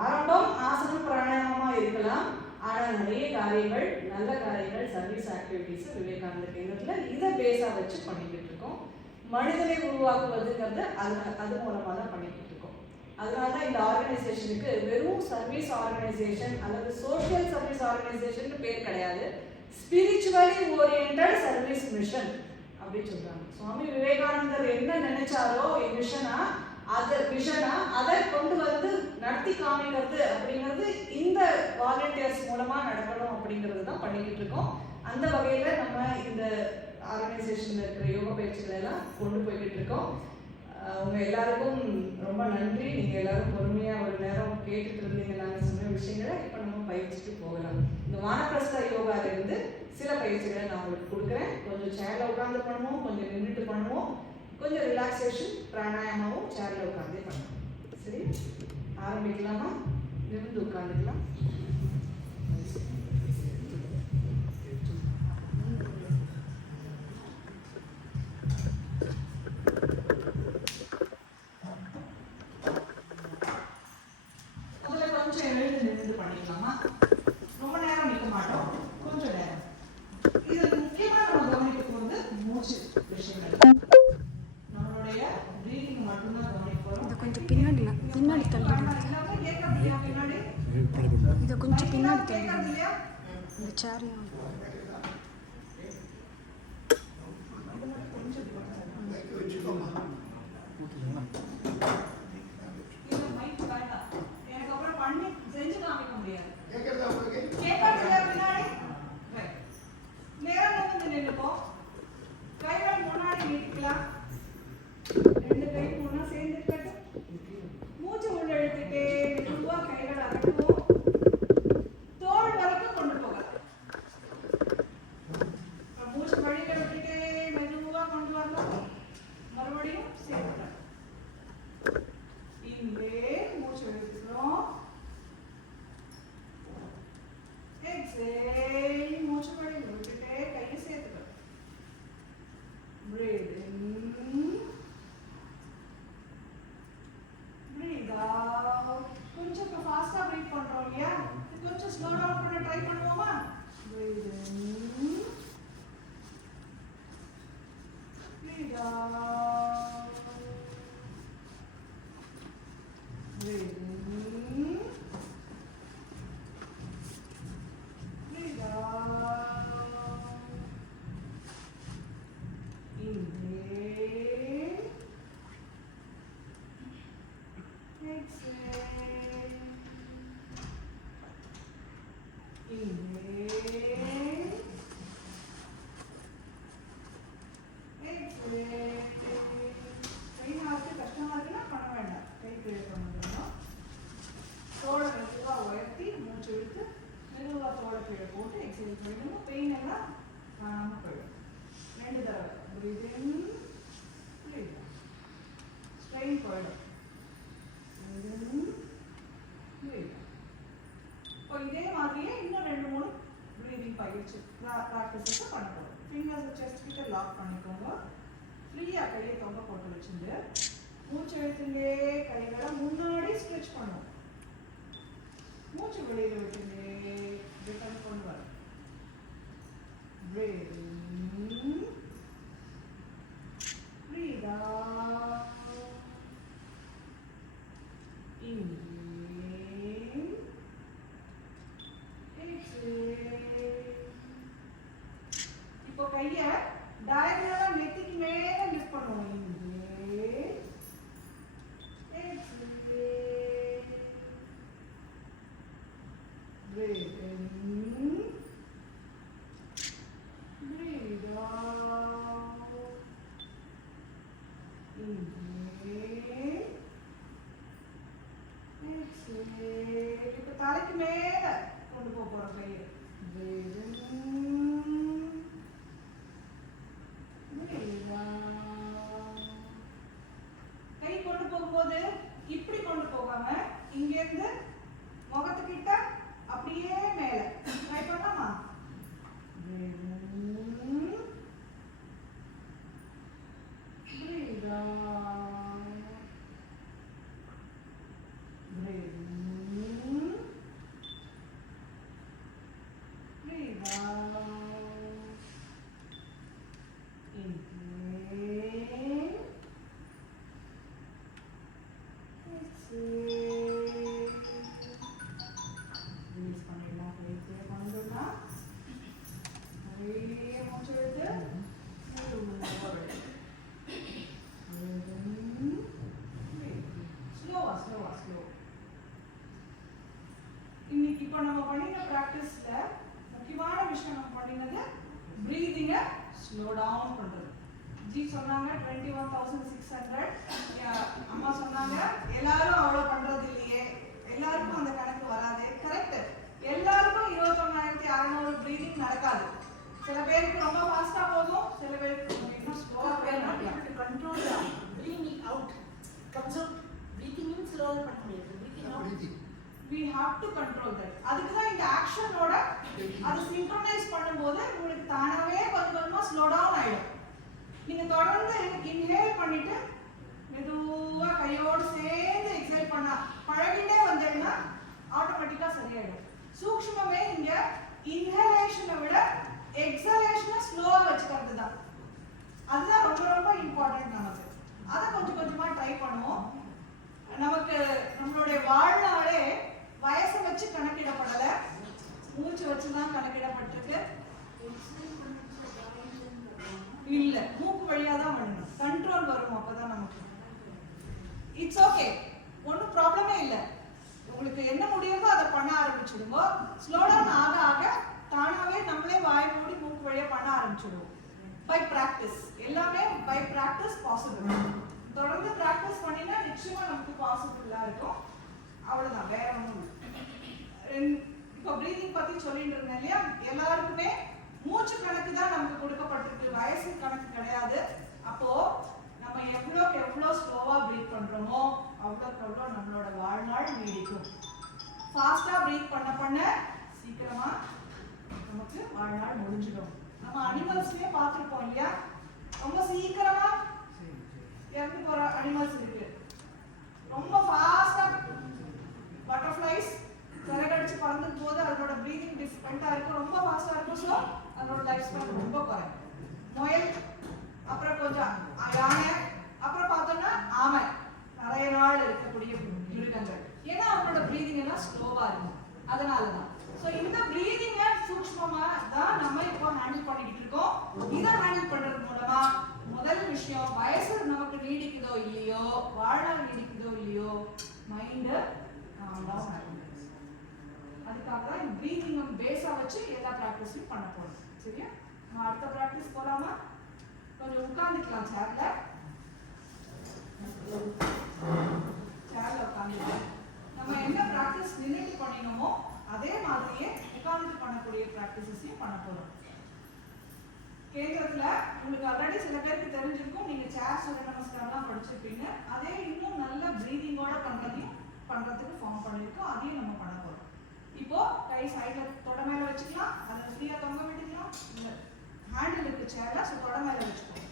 ஆரம்பம் ஆசனம் பிராணாயாமமாக இருக்கலாம், ஆனால் நிறைய காரியங்கள், நல்ல காரியங்கள், சர்வீஸ் ஆக்டிவிட்டீஸ் விவேகானந்த கேந்திரத்தில் இதை பேஸாக வச்சு பண்ணிக்கிட்டு இருக்கோம். மனிதனை உருவாக்குவதுங்கிறது அது மூலமாக தான் பண்ணிக்கிட்டு இருக்கோம். அதனால தான் இந்த ஆர்கனைசேஷனுக்கு வெறும் சர்வீஸ் ஆர்கனைசேஷன் அல்லது சோஷியல் சர்வீஸ் ஆர்கனைசேஷன் பேர் கிடையாது, ஸ்பிரிச்சுவலி ஓரியன்டட் சர்வீஸ் மிஷன் அப்படின்னு சொல்றாங்க. சுவாமி விவேகானந்தர் என்ன நினைச்சாரோ விஷனா அதை கொண்டு வந்து நடத்தி காமிக்கிறது அப்படிங்கிறது இந்த வாலண்டியர்ஸ் மூலமா நடக்கணும் அப்படிங்கிறது தான் பண்ணிக்கிட்டு இருக்கோம். அந்த வகையில நம்ம இந்த ஆர்கனைசேஷன்ல இருக்கிற யோக பயிற்சிகளை எல்லாம் கொண்டு போய்கிட்டு இருக்கோம். உங்க எல்லாருக்கும் ரொம்ப நன்றி. நீங்க எல்லாரும் பொறுமையா ஒரு நேரம் கேட்டுட்டு இருந்தீங்க நாங்கள் சொன்ன விஷயங்களை. இப்போ நம்ம பயிற்சிக்கு போகலாம். இந்த வானப்பிரஸ்த யோகால இருந்து சில பயிற்சிகளை நான் உங்களுக்கு கொடுக்குறேன். கொஞ்சம் சேர்ல உட்காந்து பண்ணுவோம், கொஞ்சம் நின்றுட்டு பண்ணுவோம், கொஞ்சம் ரிலாக்ஸேஷன் பிராணாயாமாவும் சேர்ல உட்காந்தே பண்ணுவோம். சரி, ஆரம்பிக்கலாமா? நிமிர்ந்து உட்காந்துக்கலாம். முதல்ல கொஞ்சம் எழுந்து நிமிர்ந்து பண்ணிக்கலாமா? ரொம்ப நேரம் நிற்க மாட்டோம், கொஞ்சம் நேரம். இது முக்கியமா நம்ம கவனிக்க போகிறது மூச்சு விஷயங்கள். நம்மளுடைய பிரீதிங் மட்டும்தான் கவனிக்க போறோம். கொஞ்சம் பின்னாடி தள்ளி இதை கொஞ்சம் பின்னாடி தள்ளி இந்த சேரையும் எனக்கு அப்புறம் பண்ணி செஞ்சு காமிக்க முடியாது. கேட்கறதா உங்களுக்கு? கேட்கறதுல பின்னாடி நேரம் வந்து நின்றுப்போம். கைகள் முன்னாடி நீட்டிக்கலாம். ரெண்டு கை ஒண்ணா சேர்ந்து இருக்கட்டும். மூச்சு உள்ள இழுத்துட்டே மெதுவா கைகள் அகட்டுவோம். தோள் வரைக்கும் கொண்டு போகலாம். மூச்சு வழியில விட்டுட்டே மெதுவா கொண்டு வரலாம். மறுபடியும் சேர்க்கலாம். இங்கே மூச்சு இழுத்துக்கிறோம். எக்ஸேல் மூச்சு வழியில விட்டுட்டே கையை சேர்த்துக்கிறோம். Breathe in. Breathe out. கொஞ்சம் ஃபாஸ்டா பிரீத் பண்றோம் இல்லையா? கொஞ்சம் ஸ்லோ டவுன் பண்ண ட்ரை பண்ணுவோமா? Breathe in. Breathe out. Breathe in. Breathe out. Inhale. Exhale. Inhale. Exhale. கை நாக்கு கஷ்டமா இருக்குன்னா பண்ண வேண்டாம். கை கீழே பண்ணிடணும். தோளை மெதுவா உயர்த்தி மூச்சு இழுத்து மெதுவா தோளை கீழே போட்டு எக்ஸைல் பண்ணிடணும். பெயின் எல்லாம் காணாம போயிடும். ரெண்டு தடவை breathe in, breathe out. Strain போயிடும். Breathe in, breathe out. இப்போ இதே மாதிரியே இன்னும் 2-3 breathing பயிற்சி ப்ராக்டிஸஸ் பண்ண போகிறோம். ஃபிங்கர்ஸ் செஸ்ட் கிட்ட லாக் பண்ணிக்கோங்க. ஃப்ரீயாக கையை தொங்க போட்டு வச்சுட்டு மூச்சு இழுத்துட்டே கைகளை முன்னாடி ஸ்ட்ரெச் பண்ணுவோம். மூச்சு வெளியில் விட்டுட்டே ரிட்டர்ன் கொண்டு வரும். Breathe in, breathe out. Inhale, exhale. இப்போ கையை டயகனலா நெத்திக்கு மேலே லிஃப்ட் பண்ணுவோம். Inhale, exhale. Breathe in. Breathe out. Inhale. Exhale. இப்போ தலைக்கு மேல கொண்டு போறோம் கையை. Breathe in. Breathe out. கை கொண்டு போகும்போது போகாம இங்க இருந்து முகத்துக்கிட்ட அப்படியே மேல ட்ரை பண்ணலாமா? Breathe out. Breathe in. Breathe out. Inhale. Exhale. Release பண்ணிடலாம். கையை கொண்டுடலாம். நிறைய மூச்சு விட்டு ஸ்லோவா. இன்னைக்கு இப்போ நம்ம பண்ணின பிராக்டிஸ்ல முக்கியமான விஷயம் நம்ம பண்ணினது பிரீதிங்கை ஸ்லோ டவுன் பண்றது. ஜி சொன்னாங்க 21,600. அம்மா சொன்னாங்க எல்லாரும் அவ்வளோ பண்றது இல்லையே, எல்லாருக்கும் அந்த கணக்கு வராது. கரெக்ட், எல்லாருக்கும் 21,600 பிரீதிங் நடக்காது. சில பேருக்கு ரொம்ப ஃபாஸ்டா போகும், சில பேருக்கு இன்னும் ஸ்லோவா போகும். control the breathing out comes out. Breathing in slow பண்ண முடியாது. Breathing out breathing. we have to control that. அதுக்கு தான் இந்த ஆக்ஷனோட அது சிங்க்ரோனைஸ் பண்ணும்போது உங்களுக்கு தானாவே கொஞ்சம் கொஞ்சமா ஸ்லோ டவுன் ஆயிடும். நீங்க தொடர்ந்து இன்ஹேல் பண்ணிட்டு மெதுவா கையோடு சேர்ந்து எக்ஸேல் பண்ண பழகிட்டே வந்தீங்கன்னா ஆட்டோமேட்டிக்கா சரியாயிடும். சூக்ஷ்மமே இங்க இன்ஹலேஷனை விட எக்ஸலேஷனை ஸ்லோவா வச்சுக்கிறது தான். அதுதான் ரொம்ப ரொம்ப இம்பார்ட்டன்ட் நமக்கு. அதை கொஞ்சம் கொஞ்சமா ட்ரை பண்ணுவோம். நமக்கு நம்மளுடைய வாழ்நாளே வயசை வச்சு கணக்கிடப்படல, மூச்சு வச்சுதான் கணக்கிடப்பட்டிருக்கு. இல்ல, மூக்கு வழியா தான் பண்ணணும். கண்ட்ரோல் வரும், அப்பதான் நமக்கு. இட்ஸ் ஓகே, ஒன்றும் ப்ராப்ளமே இல்லை. உங்களுக்கு என்ன முடியுமோ அதை பண்ண ஆரம்பிச்சிடுங்க. ஸ்லோ டவுன் ஆக ஆக தானாவே நம்மளே வாய் மூடி மூக்கு வழியா பண்ண ஆரம்பிச்சிடுவோம். பை பிராக்டிஸ், எல்லாமே பை பிராக்டிஸ் பாசிபிள். தொடர்ந்து பிராக்டிஸ் பண்ணினா நிச்சயமா நமக்கு பாசிபிளா இருக்கும். அவ்வளவுதான், வேற ஒன்றும் இல்லை. இப்போ பிரீதிங் பத்தி சொல்லிட்டு இருந்தேன் இல்லையா, எல்லாருக்குமே மூச்சு கணக்கு தான் நமக்கு கொடுக்கப்பட்டிருக்கு, வயசு கணக்கு கிடையாது. அப்போ நம்ம எவ்வளோக்கு எவ்வளோ ஸ்லோவா பிரீத் பண்றோமோ அவ்வளோக்கு எவ்வளோ நம்மளோட வாழ்நாள் நீடிக்கும். ஃபாஸ்டா பிரீத் பண்ண பண்ண சீக்கிரமா நமக்கு வாழ்நாள் முடிஞ்சிடும். நம்ம அனிமல்ஸ்லயே பார்த்துருப்போம் இல்லையா, ரொம்ப சீக்கிரமா இறந்து போற அனிமல்ஸ் இருக்கு. ரொம்ப ஃபாஸ்டா பட்டர்ஃப்ளைஸ் சிறகடிச்சு பறந்துட்டு போது அதோட பிரீதிங் டிஃபரெண்டா இருக்கும், ரொம்ப ஃபாஸ்டா இருக்கும். ஸோ அதோட லைஃப் ஸ்பேன் ரொம்ப குறையும். முயல், அப்புறம் கொஞ்சம் யானை, அப்புறம் பார்த்தோம்னா ஆமை, நிறைய நாள் இருக்கக்கூடிய மிருகங்கள். ஏன்னா அவங்களோட பிரீதிங் எல்லாம் ஸ்லோவா இருக்கும், அதனாலதான். ஸோ இந்த பிரீதிங்கை சூக்ஷ்மமா தான் நம்ம இப்போ ஹேண்டில் பண்ணிக்கிட்டு இருக்கோம். இதை ஹேண்டில் பண்றது மூலமா முதல் விஷயம், வயசு நமக்கு நீடிக்குதோ இல்லையோ, வாழ்நாள் நீடிக்குதோ இல்லையோ, மைண்டு அதுக்காக தான் இந்த பிரீதிங் பேஸா வச்சு எல்லா ப்ராக்டிஸையும் பண்ண போறோம். சரியா, நம்ம அடுத்த ப்ராக்டிஸ் போலாமா? கொஞ்சம் உட்காந்துக்கலாம் சேர்ல உட்காந்துக்கலாம். நம்ம என்ன ப்ராக்டிஸ் நின்றுட்டு பண்ணினோமோ அதே மாதிரியே உட்கார்ந்து பண்ணக்கூடிய ப்ராக்டிசஸையும் பண்ண போறோம். கேந்திரத்துல உங்களுக்கு ஆல்ரெடி சில பேருக்கு தெரிஞ்சிருக்கும், நீங்க சேர் சூரிய நமஸ்காரம்லாம் படிச்சிருப்பீங்க. அதே இன்னும் நல்ல பிரீதிங்கோட பண்றதுக்கு ஃபார்ம் பண்ணிருக்கோம், அதையும் நம்ம பண்ண போறோம். இப்போ கை சைட்ல தொட மேல வச்சுக்கலாம், அதை ஃப்ரீயா தொங்க விட்டுக்கலாம். இந்த ஹேண்டில் இருக்கு சேர்ல, ஸோ தொட மேல வச்சுக்கோங்க.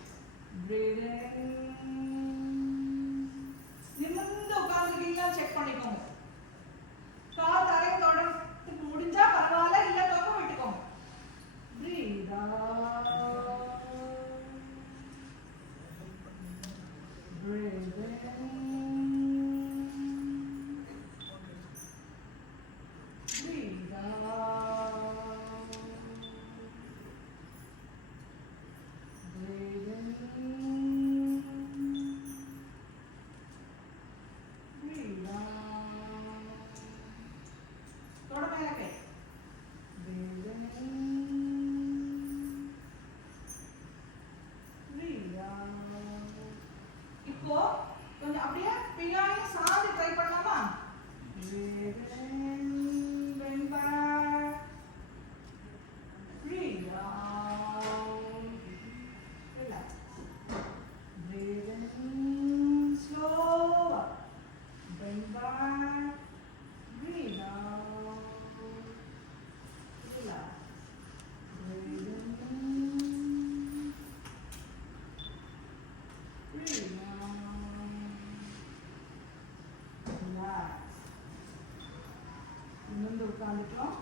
நிமிர்ந்து உட்கார்ந்துருக்கீங்களா செக் பண்ணிக்கோங்க. கால் தரையை தொடறதுக்கு முடிஞ்சா பரவாயில்ல, இல்ல தொங்க விட்டுக்கோங்க. Breathe out. Breathe in. Breathe out. Relax. நிமிர்ந்து உட்காந்துட்டோம்.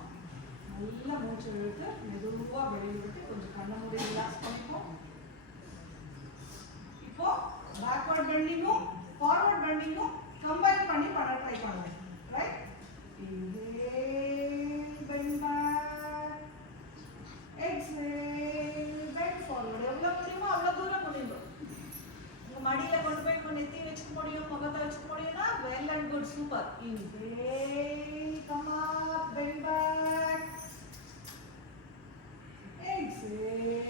நல்லா மூச்சு இழுத்து மெதுவா வெளியே விட்டு கொஞ்சம் கண்ணை மூடி ரிலாக்ஸ் பண்ணிப்போம். இப்போ பேக்வர்ட் பெண்டிங்கும் ஃபார்வர்ட் பெண்டிங்கும் கம்பைன் பண்ணி பண்ண ட்ரை பண்ணுவோம். Right? Inhale, bend back. Exhale, bend forward. எவ்வளவு முடியுமோ அவ்வளவு தூரம் முடியும். உங்க மடியில கொண்டு போய் நெத்தி வச்சுக்க முடியும், முகத்தை வச்சுக்க முடியும்னா well and good, super. Inhale, come up, bend back. Exhale,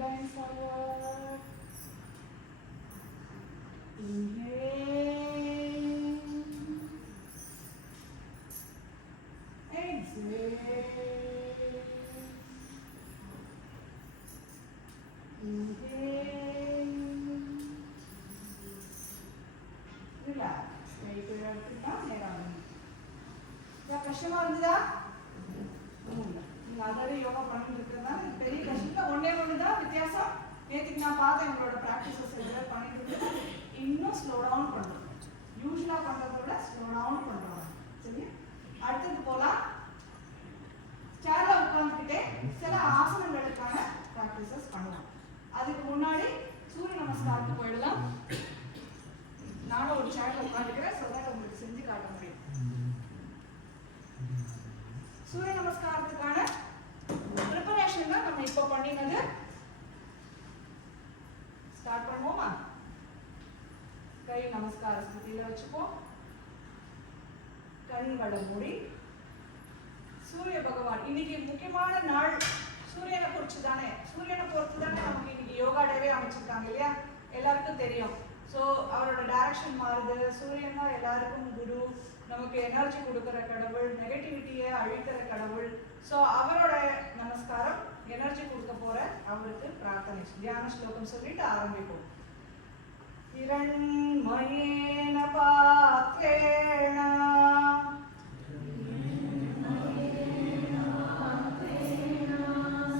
bend forward. Inhale, exhale, inhale, relax. கையை எடுத்துட்டா நேரம். கஷ்டமா இருந்ததா? நீங்க ஆல்ரெடி யோகா பண்ணிட்டு இருக்கிறதுனால பெரிய கஷ்டம் ஒன்னே ஒண்ணுதான் வித்தியாசம். நேற்றுக்கு நான் பார்த்தேன் உங்களோட ப்ராக்டிசஸ் எல்லாம் பண்ணிட்டு இருக்கு. இன்னும் ஸ்லோ டவுன் பண்ணுறோம். யூஸ்வலாக பண்ணுறத விட ஸ்லோ டவுன் பண்ணுறோம். சரி, அடுத்தது போகலாம். சேர்ல உட்காந்துக்கிட்டே சில ஆசனங்களுக்கான ப்ராக்டிசஸ் பண்ணலாம். அதுக்கு முன்னாடி சூரிய நமஸ்காரத்துக்கு போயிடலாம். நானும் ஒரு சேர்ல உட்காந்துக்கிறேன், ஸோ தான் உங்களுக்கு செஞ்சு காட்ட முடியும். சூரிய நமஸ்காரத்துக்கான ப்ரிப்பரேஷன் தான் நம்ம இப்போ பண்ணினது. ஸ்டார்ட் பண்ணுவோமா? கை நமஸ்கார ஸ்திதியில வச்சுப்போம். கண்களை மூடி. சூரிய பகவான் இன்னைக்கு முக்கியமான நாள். சூரியனை குறிச்சு தானே, சூரியனை பொறுத்து தானே நமக்கு இன்னைக்கு யோகா டேவே அமைச்சிருக்காங்க இல்லையா? எல்லாருக்கும் தெரியும். ஸோ அவரோட டைரக்ஷன் மாறுது. சூரியன் தான் எல்லாருக்கும் குரு, நமக்கு எனர்ஜி கொடுக்குற கடவுள், நெகட்டிவிட்டியை அழிக்கிற கடவுள். ஸோ அவரோட நமஸ்காரம், எனர்ஜி கொடுக்க போற அவருக்கு பிரார்த்தனை, தியான ஸ்லோகம் சொல்லிட்டு ஆரம்பிப்போம். हिरण्मयेन पात्रेण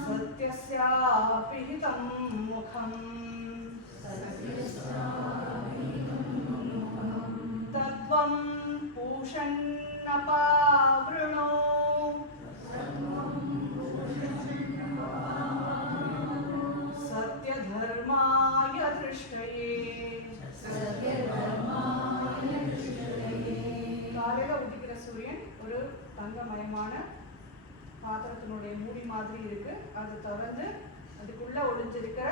सत्यस्यापिहितं मुखं तत्त्वं पूषन्नपावृणो सत्यधर्माय दृष्टये. காலையில உதிக்கிற சூரியன் ஒரு தங்கமயமான பாத்திரத்தினுடைய மூடி மாதிரி இருக்கு. அது திறந்து அதுக்குள்ள ஒளிஞ்சிருக்கிற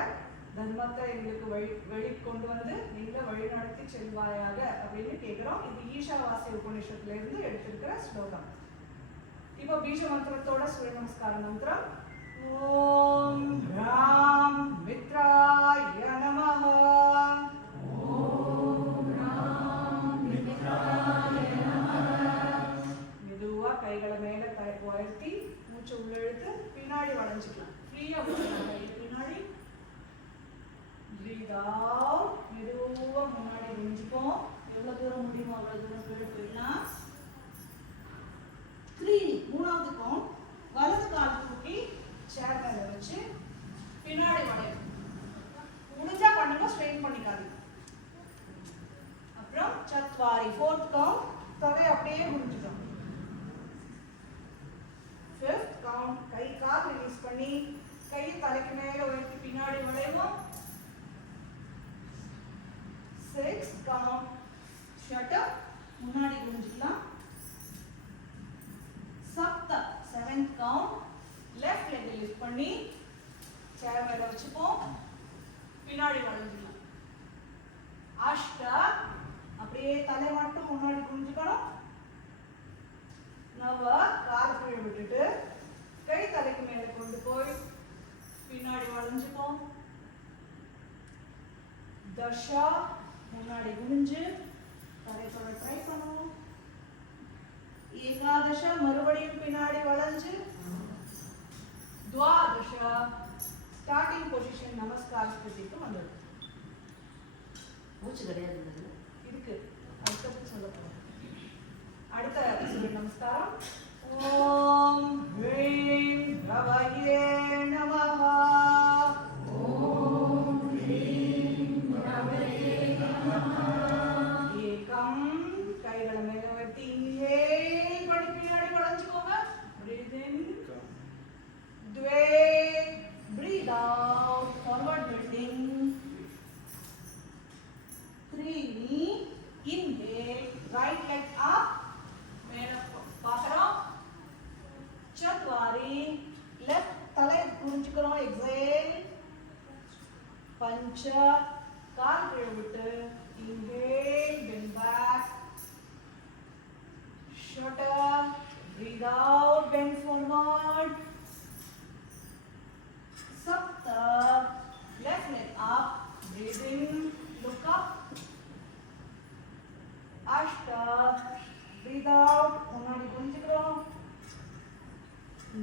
தர்மத்தை எங்களுக்கு வெளி கொண்டு வந்து நீங்க வழி நடத்தி செல்வாயாக அப்படின்னு கேட்கிறோம். இது ஈஷாவாசிய உபநிஷத்துல இருந்து எடுத்திருக்கிற ஸ்லோகம். இப்போ பீஜ மந்திரத்தோட சூரிய நமஸ்கார மந்திரம். ஓம் ராம் மித்ராய நமஹ. மெதுவா கைகளை மேல உயர்த்தி மூச்சு உள்ள இழுத்து பின்னாடி வளைஞ்சிக்கலாம். ஃப்ரீயா பின்னாடி breathe out. மெதுவா முன்னாடி விரிஞ்சுப்போம். எவ்வளவு தூரம் முடியுமோ அவ்வளவு தூரம் கீழே போயிடலாம். 3 மூணாவது கவுண்ட். வலது கால் தூக்கி சேர் மேல வச்சு பின்னாடி வளையும். முடிஞ்சா பண்ணுங்க, ஸ்ட்ரெயின் பண்ணிக்காதீங்க. அப்புறம் சத்வாரி 4th கவுண்ட். தலை அப்படியே முடிஞ்சிடும். 5th count. கை கால் ரிலீஸ் பண்ணி கையை தலைக்கு மேல உயர்த்தி பின்னாடி வளைவோம். 6th count. ஷட்டர் முன்னாடி குனிஞ்சிக்கலாம். 7th count. Left leg lift பண்ணி சேர் மேல வச்சுப்போம். பின்னாடி வளைஞ்சிக்கலாம். அஷ்டா அப்படியே தலை மட்டும் முன்னாடி குனிஞ்சுக்கணும். நவ கால் கீழே விட்டுட்டு கை தலைக்கு மேல கொண்டு போய் பின்னாடி வளைஞ்சுப்போம். தஷா முன்னாடி குனிஞ்சு தலை தொட ட்ரை பண்ணுவோம். ஏகாதசா மறுபடியும் பின்னாடி வளைஞ்சு. துவாதசா ஸ்டார்டிங் பொசிஷன் நமஸ்கார ஸ்திதிக்கு வந்துடும். மூச்சு கிடையாது இருக்கு. அடுத்தது சொல்ல போறோம். அடுத்த சூரிய நமஸ்காரம். ஓம் ஹ்ரீம் ரவயே நமஹ. ஓம் ஹ்ரீம் ரவயே நமஹ. ஏகம் கை கைகளை மேல உயர்த்தி inhale பண்ணி பின்னாடி வளைஞ்சுக்கோங்க. Breathe in. द्वे, breathe out, forward bending. 3, inhale, right leg up, மேல பார்க்கறோம். चत्वारी, left தலை குனிஞ்சுக்கிறோம். exhale. पंच, கால் கீழே விட்டு inhale, bend back. षट, breathe out, bend forward. सप्त, left leg up, breathe in, look up. अष्ट, breathe out, मुन्नाடி குனிஞ்சுக்கிறோம்.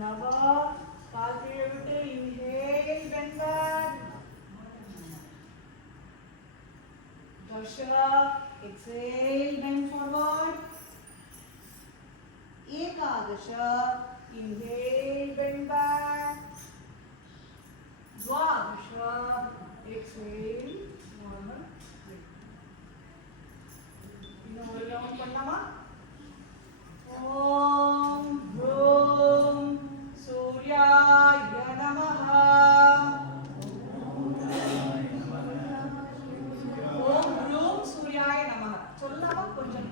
नव, கால் கீழே விட்டு inhale, bend back. दश, exhale, bend forward. एकादश, inhale, bend back. द्वादश, exhale, normal. இன்னும் ஒரு ரவுண்ட் பண்ணலாமா? ஓம் ப்ரூம் சூர்யாய நமஹ. ஓம் ப்ரூம் சூர்யாய நமஹ. சொல்லலாமா கொஞ்சம்?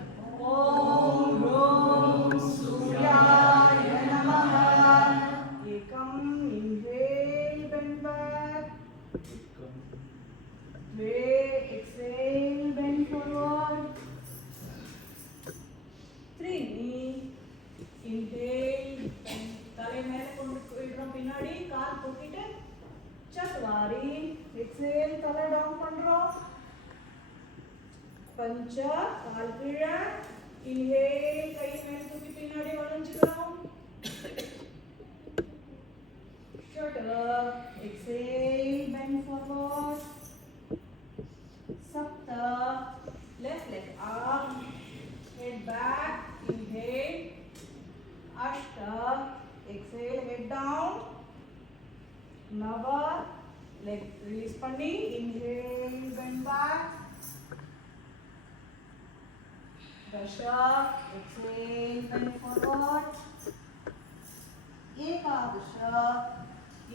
ஓம் ப்ரூம் சூர்யாய நமஹ. ஏகம், inhale, bend back. द्वे, exhale, bend forward. 3, inhale, தலை மேல கொண்டு போயிடுறோம் பின்னாடி, கால் தூக்கிட்டு. चत्वारी, exhale, தலை டவுன் பண்றோம். पंच, கால் கீழே, inhale, கை மேல தூக்கி பின்னாடி வளைஞ்சுக்கிறோம். षट, exhale, bend forward. सप्त, left leg up, head back, inhale. अष्ट, exhale, head down. नव, leg release பண்ணி inhale, bend back. दश, exhale, bend forward. एकादश,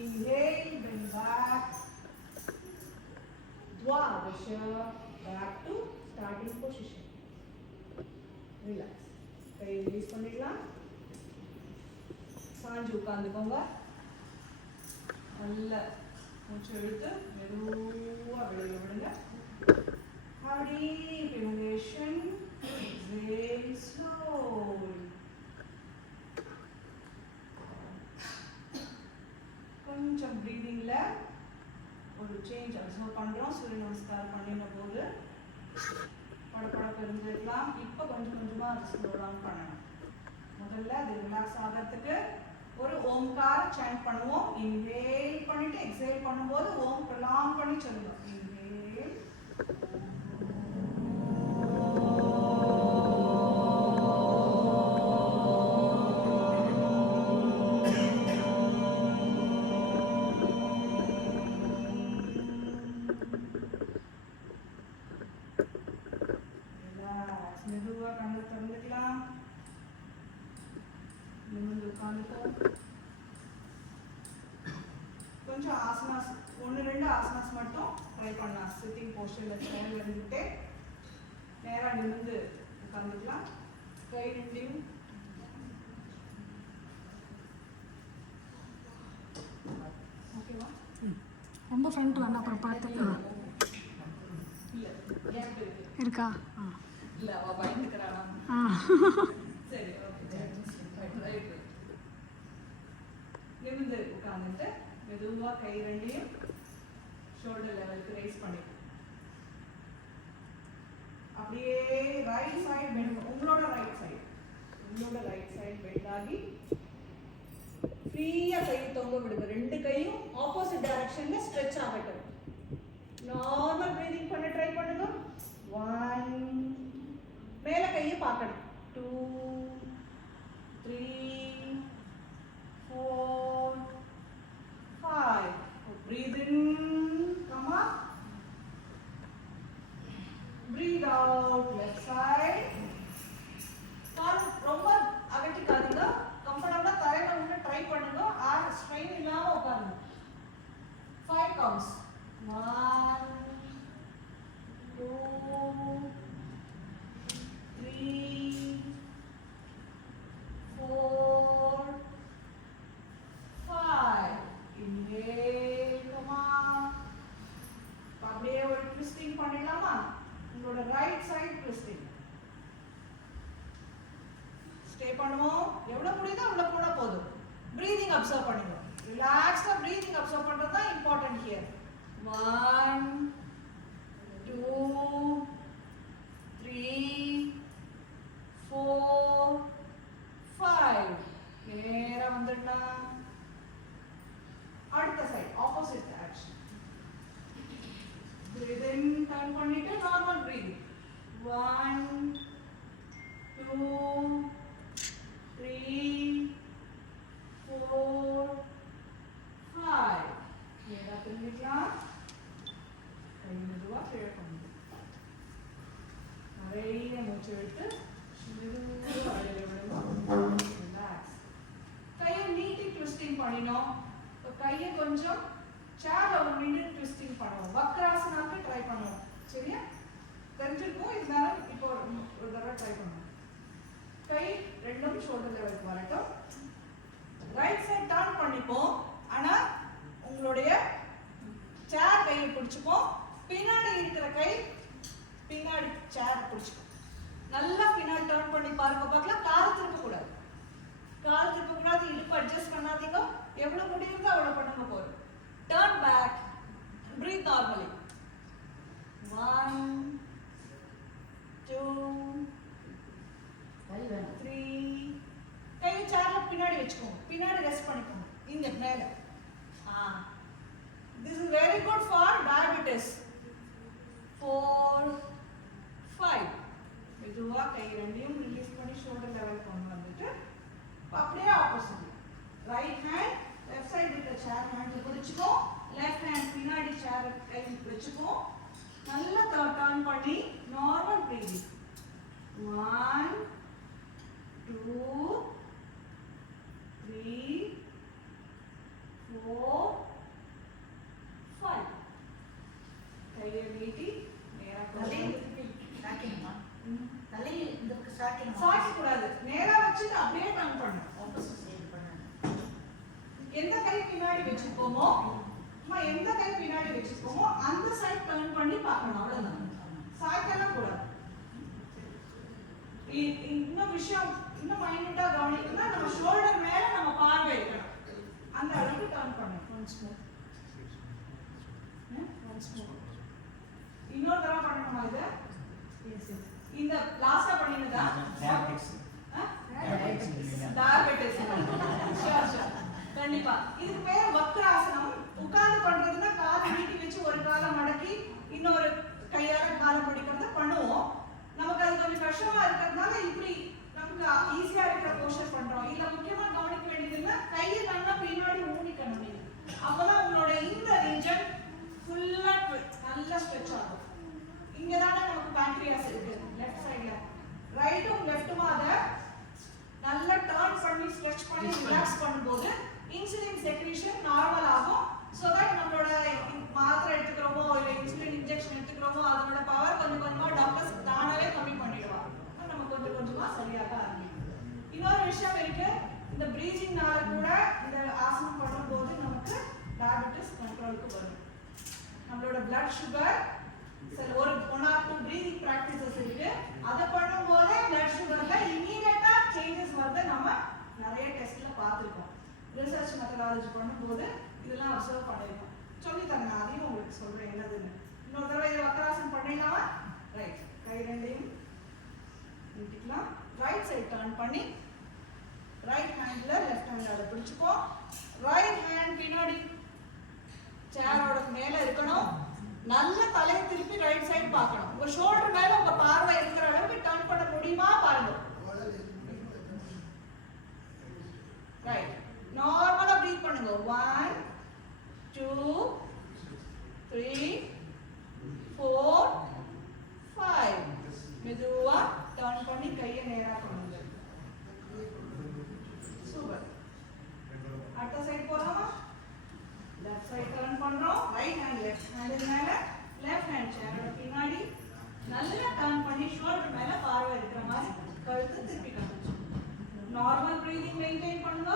inhale, bend back. द्वादश, back to starting position. Relax. Guy release பண்ணிடலாம். சாஞ்சு உட்காந்துக்கோங்க. நல்ல மூச்சு இழுத்து மெதுவா வெளியில விடுங்க. Have a deep inhalation. Exhale slowly. கொஞ்சம் பிரீதிங்ல ஒரு சேஞ்ச் அப்சர்வ் பண்றோம். சூரிய நமஸ்காரம் பண்ணின போது படபடப்பு இருந்திருக்கலாம். இப்போ கொஞ்சம் கொஞ்சமா அதை ஸ்லோ டவுன் பண்ணணும். முதல்ல அது ரிலாக்ஸ் ஆகிறதுக்கு ஒரு ஓம்கார சாண்ட் பண்ணுவோம். இன்ஹேல் பண்ணிட்டு எக்ஸேல் பண்ணும்போது ஓம் ப்ரொலாங் பண்ணி சொல்லுவோம். Inhale, relax. மெதுவா கண்ணை திறந்துக்கலாம். நிமிர்ந்து உட்காந்துக்கோ. கொஞ்சம் ஆசனாஸ் 1-2 ஆசனாஸ் மட்டும் ட்ரை பண்ணலாம். சிட்டிங் போஸ்டரில் சேர்ல இருந்துகிட்டே நேராக நிமிர்ந்து உட்காந்துக்கலாம். கை ரெண்டையும் ஓகேவா? ரொம்ப ஃப்ரண்ட் வேணா அப்புறம் பார்த்துக்கலாம். இல்லை கேப் இருக்கு இருக்கா? இல்லை அவள் பயந்துக்கிறானா? ஆ சரி, ஓகே. ரைட். நிமிர்ந்து உட்காந்துட்டு மெதுவா கை ரெண்டையும் ஷோல்டர் லெவலுக்கு ரைஸ் பண்ணிக்கணும். அப்படியே ரைட் சைடு பெண்ட். உங்களோட ரைட் சைடு பெண்ட் ஆகி ஃப்ரீயா கை தொங்க விடுங்க. 2 கையும் ஆப்போசிட் டைரக்ஷன்ல ஸ்ட்ரெச் ஆகட்டும். நார்மல் பிரீதிங் பண்ண ட்ரை பண்ணுங்க. 1, மேல கையை பார்க்கணும். 2, 3, 4, 5. Breathe in, come up. Breathe out, left side. Stay பண்ணுவோம். எவ்வளவு முடியுதோ அவ்வளவு போனா போதும். பிரீதிங் அப்சர்வ் பண்ணுங்க. ரிலாக்ஸ்டா பிரீதிங் அப்சர்வ் பண்றது தான் இம்பார்ட்டன்ட் ஹியர். 1 2 3 4 5 நேரா வந்துடலாம். அடுத்த side opposite action. breathe in, turn பண்ணிட்டு நார்மல் breathing. 1 2 3 4 5 நேரா திரும்பிக்கலாம். கை மெதுவா கீழே கொண்டு நிறைய மூச்சு விட்டு மெதுவா வெளியில விடணும். ரிலாக்ஸ். கையை நீட்டி ட்விஸ்டிங் பண்ணினோம். இப்போ கையை கொஞ்சம் சேர்ல ஒரு மினிட் ட்விஸ்டிங் பண்ணுவோம். வக்ராசனாக்கு ட்ரை பண்ணுவோம். சரியா? தெரிஞ்சிருக்கும். இருந்தாலும் இப்போ ஒரு தடவை ட்ரை பண்ணுவோம். கை ரெண்டும் ஷோல்டர் லெவலுக்கு வரட்டும். ரைட் சைடு டர்ன் பண்ணிப்போம். ஆனா உங்களுடைய சேர் கையை பிடிச்சுப்போம். பின்னாடி இருக்கிற கை பின்னாடி சேர் பிடிச்சுப்போம். நல்லா பின்னாடி டர்ன் பண்ணி பாருங்க. பார்க்கலாம். கால் திருப்ப கூடாது. கால் திருப்ப கூடாது. இடுப்பு அட்ஜஸ்ட் பண்ணாதீங்க. எவ்வளவு முடியுதோ அவ்வளவு பண்ணுங்க போதும். Turn back. Breathe normally. 1 2 3 கையை சேர்ல பின்னாடி வச்சுக்கோங்க. பின்னாடி ரெஸ்ட் பண்ணிக்கோங்க. இங்க மேல. This is very good for diabetes. 4 5 மெதுவா கை ரெண்டையும் ரிலீஸ் பண்ணி ஷோல்டர் லெவல் கொண்டு வந்துட்டு அப்படியே opposite. Right hand left side இருக்க சேர் ஹேண்ட்ல பிடிச்சுக்கோ. லெஃப்ட் ஹேண்ட் பின்னாடி சேர் கை வச்சுக்கோ. நல்லா டர்ன் பண்ணி நார்மல் பிரீதிங். 1 2 3 4 5 கையை நீட்டி நேரா தலையில் இந்த பக்கம் சாய்க்கணும். சாய்க்க கூடாது. நேரா வச்சுட்டு அப்படியே டர்ன் பண்ணணும். ஆப்போசிட் சைடு பண்ணணும். எந்த கை பின்னாடி வச்சுக்கோமோ எந்த கை பின்னாடி வச்சுக்கோமோ அந்த சைடு டர்ன் பண்ணி பார்க்கணும். அவ்வளவுதான். சாய்க்கலாம் கூடாது. இன்னும் விஷயம் இன்னும் மைன்யூட்டா கவனிக்கணும்னா நம்ம ஷோல்டர் மேல நம்ம பார்வை இருக்கணும். அந்த அளவுக்கு டர்ன் பண்ணணும். Once more. இன்னொரு தடவை பண்ணணுமா இது? இந்த லாஸ்டா பண்ணினதா? டயபெட்டிஸ். கண்டிப்பா. இதுக்கு பேர் வக்ராசனம். உட்கார்ந்து பண்றதுன்னா காலை நீட்டி வச்சு ஒரு காலை மடக்கி இன்னொரு கையால காலை பிடிக்கிறத பண்ணுவோம். நமக்கு அது கொஞ்சம் கஷ்டமா இருக்கிறதுனால இப்படி நமக்கு ஈஸியா இருக்கிற போஸ்டர் பண்றோம். இல்ல முக்கியமா கவனிக்க வேண்டியதுன்னா கையை நல்லா பின்னாடி ஊனிக்கணும். நீங்க அப்பதான் உங்களோட இந்த ரீஜன் ஃபுல்லா நல்லா ஸ்ட்ரெச் ஆகும். இங்கதானே நமக்கு பேங்க்ரியாஸ் இருக்கு லெஃப்ட் சைடுல. ரைட்டும் லெஃப்ட்டும் அதை நல்லா டர்ன் பண்ணி ஸ்ட்ரெச் பண்ணி ரிலாக்ஸ் பண்ணும்போது இன்சுலின் செக்ரீஷன் நார்மல் ஆகும். சோ தட் நம்மளோட மாத்திரை எடுத்துக்கிறோமோ இல்ல இன்சுலின் இன்ஜெக்ஷன் எடுத்துக்கிறோமோ அதோட பவர் கொஞ்சம் கொஞ்சமா டாக்டர்ஸ் தானாவே கம்மி பண்ணிடுவாங்க. நம்ம கொஞ்சம் கொஞ்சமா சரியாக ஆரம்பிக்கும். இன்னொரு விஷயம் இருக்கு. இந்த பிரீதிங்னால கூட இந்த ஆசனம் பண்ணும்போது நமக்கு டயபெட்டிஸ் கண்ட்ரோலுக்கு வரும். நம்மளோட பிளட் சுகர் ஒரு 1 or 2 பிரீதிங் பிராக்டிசஸ் இருக்கு. அதை பண்ணும்போது பிளட் சுகர்ல இமீடியட்டா சேஞ்சஸ் வரத நம்ம நிறைய டெஸ்ட்ல பார்த்துருக்கோம். ரிசர்ச் மெத்தடாலஜி பண்ணும்போது இதெல்லாம் அப்சர்வ் பண்ணிருக்கோம். சொல்லித்தரேன். நான் அதையும் உங்களுக்கு சொல்றேன் என்னதுன்னு. இன்னொரு தடவை இதை வக்ராசனம் பண்ணிடலாமா? ரைட். கை ரெண்டையும் நீட்டிக்கலாம். ரைட் சைடு டர்ன் பண்ணி ரைட் ஹேண்ட்ல லெஃப்ட் ஹேண்டால பிடிச்சுக்கோ. ரைட் ஹேண்ட் பின்னாடி சேரோட மேல இருக்கணும். நல்ல தலையை திருப்பி ரைட் சைடு பார்க்கணும். உங்க ஷோல்டர் மேல உங்க பார்வை இருக்கிற அளவுக்கு டர்ன் பண்ண முடியுமா பாருங்க. ரைட். நார்மலா பிரீத் பண்ணுங்க. 1 2 3 4 5 மெதுவா டர்ன் பண்ணி கையை நேரா கொண்டு வந்து. சூப்பர். அடுத்த சைடு போலாமா? லெஃப்ட் சைடு டர்ன் பண்றோம். ரைட் ஹேண்ட் லெஃப்ட் ஹேண்ட் மேல, லெஃப்ட் ஹேண்ட் சேரோட பின்னாடி நல்லா டர்ன் பண்ணி ஷோல்டர் மேல பார்வை இருக்கிற மாதிரி கழுத்து திருப்பி காமிச்சு. நார்மல் பிரீதிங் மெயின்டைன் பண்ணுங்க.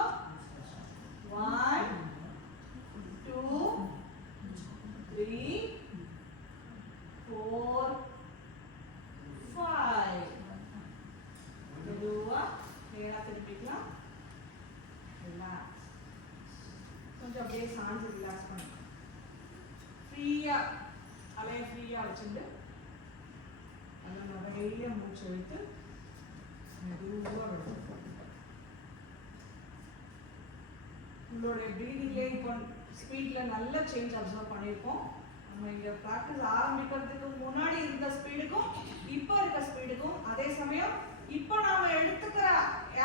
1 2 3 4 5 மெதுவா நேராக திரும்பிக்கலாம். ரிலாக்ஸ். கொஞ்சம் அப்படியே சாஞ்சு ரிலாக்ஸ் பண்ணுங்க. ஃப்ரீயாக அலையை ஃப்ரீயாக வச்சுட்டு அந்த நிறைய மூச்சு வைத்து மெதுவாக விடுங்க. உங்களுடைய ப்ரீதிங்லேயே இப்போ ஸ்பீடில் நல்ல சேஞ்ச் அப்சர்வ் பண்ணியிருக்கோம். நம்ம இங்கே ப்ராக்டிஸ் ஆரம்பிக்கிறதுக்கு முன்னாடி இருந்த ஸ்பீடுக்கும் இப்போ இருக்க ஸ்பீடுக்கும், அதே சமயம் இப்போ நாம் எடுத்துக்கிற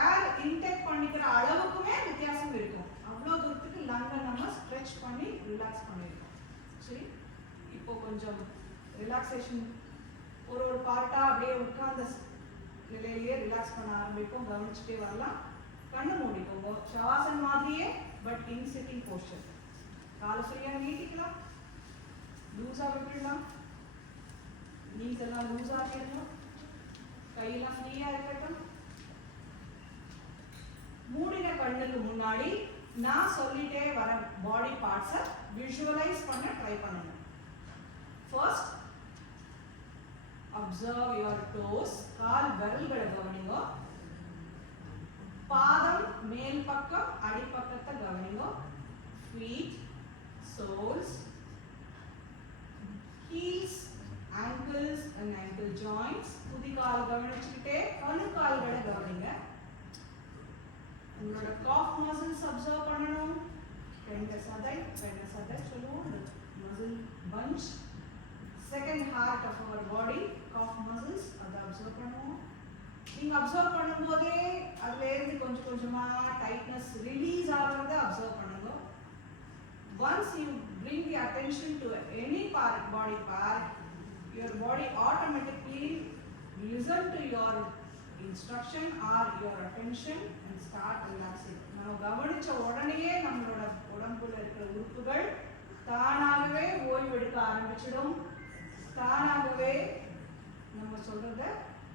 ஏர் இன்டேக் பண்ணிக்கிற அளவுக்குமே வித்தியாசம் இருக்கும். அவ்வளோ தூரத்துக்கு லங்கை நம்ம ஸ்ட்ரெச் பண்ணி ரிலாக்ஸ் பண்ணியிருக்கோம். சரி, இப்போ கொஞ்சம் ரிலாக்ஸேஷன் ஒரு பார்ட்டாக அப்படியே உட்கார்ந்த நிலையிலேயே ரிலாக்ஸ் பண்ண ஆரம்பிப்போம். கவனிச்சுட்டே வரலாம். கண்ணு மூடிக்கோங்க. ஷவாசன் மாதிரியே பட் இன் சிட்டிங் போஸ்டர். காலை ஃப்ரீயாக நீட்டிக்கலாம், லூஸாக விட்டுடலாம். நீஸ் எல்லாம் லூஸாக இருக்கட்டும், கையெல்லாம் ஃப்ரீயாக இருக்கட்டும். மூடின கண்ணுக்கு முன்னாடி நான் சொல்லிட்டே வர பாடி பார்ட்ஸை விஷுவலைஸ் பண்ண ட்ரை பண்ணுங்க. First observe your toes. கால் விரல்களை கவனிங்க. பாதம் மேல் பக்கம் அடிப்பக்கத்தை கவனிங்க. Feet, soles, heels, ankles and ankle joints. குதிகால் கவனிச்சுக்கிட்டே கணுக்கால்களை கவனிங்க. உங்களோட காஃப் மசில்ஸ் அப்சர்வ் பண்ணணும். ரெண்டு சதை சொல்லுவோம், muscle punch. Second heart of our body calf muscles, அதை அப்சர்வ் பண்ணுவோம். நீங்கள் அப்சர்வ் பண்ணும்போதே அதுலேருந்து கொஞ்சம் கொஞ்சமாக டைட்னஸ் ரிலீஸ் ஆகிறத அப்சர்வ் பண்ணுங்க. Once you bring the attention to any part, body part, your body automatically listen to your instruction or your attention and start relaxing. நம்ம கவனிச்ச உடனேயே நம்மளோட உடம்புல இருக்கிற உறுப்புகள் தானாகவே ஓய்வெடுக்க ஆரம்பிச்சிடும். தானாகவே நம்ம சொல்றத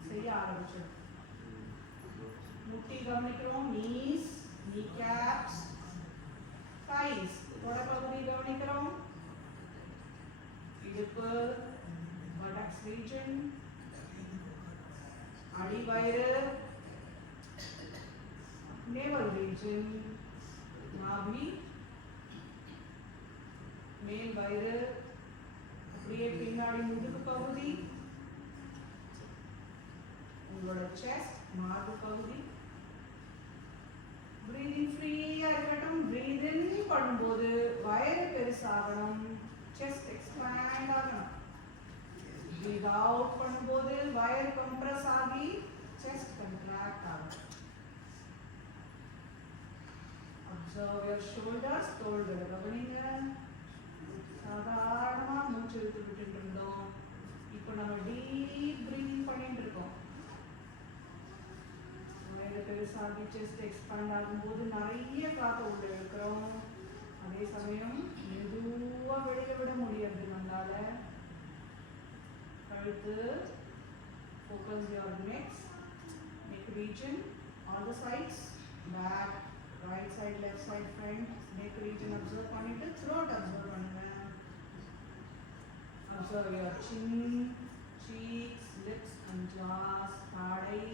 செய்ய ஆரம்பிச்சிடும். முட்டி கவனிக்கிறோம். நீஸ், நீ கேப்ஸ், thighs, தொடப்பகுதி கவனிக்கிறோம். இடுப்பு, buttocks region, அடிவயிறு, navel region, நாபி, மேல் வயிறு, அப்படியே பின்னாடி முதுகு பகுதி, உங்களோட செஸ்ட், மார்பு பகுதி. பிரீதிங் ஃப்ரீயா இருக்கட்டும். பிரீத் இன் பண்ணும்போது வயிறு பெருசாகணும், செஸ்ட் எக்ஸ்பேண்ட் ஆகணும். பிரீத் அவுட் பண்ணும்போது வயிறு கம்ப்ரஸ் ஆகி செஸ்ட் கண்ட்ராக்ட் ஆகும். Observe your shoulders. தோள்களை கவனிங்க. சாதாரணமாக மூச்சு இழுத்து விட்டுட்டு இருந்தோம். இப்போ நம்ம டீப் பிரீதிங் பண்ணிட்டு இருக்கோம். பெருசாகி செஸ்ட் எக்ஸ்பேண்ட் ஆகும்போது நிறைய காற்று உள்ள இருக்கிறோம். அதே சமயம் மெதுவாக வெளியே விட முடியாது நம்மளால. கழுத்து, focus your neck region, all the sides, back, right side, left side, front, neck region observe பண்ணிட்டு த்ரோட் அப்சர்வ் பண்ணுங்க. Observe your chin, cheeks, lips and jaws, தாடை,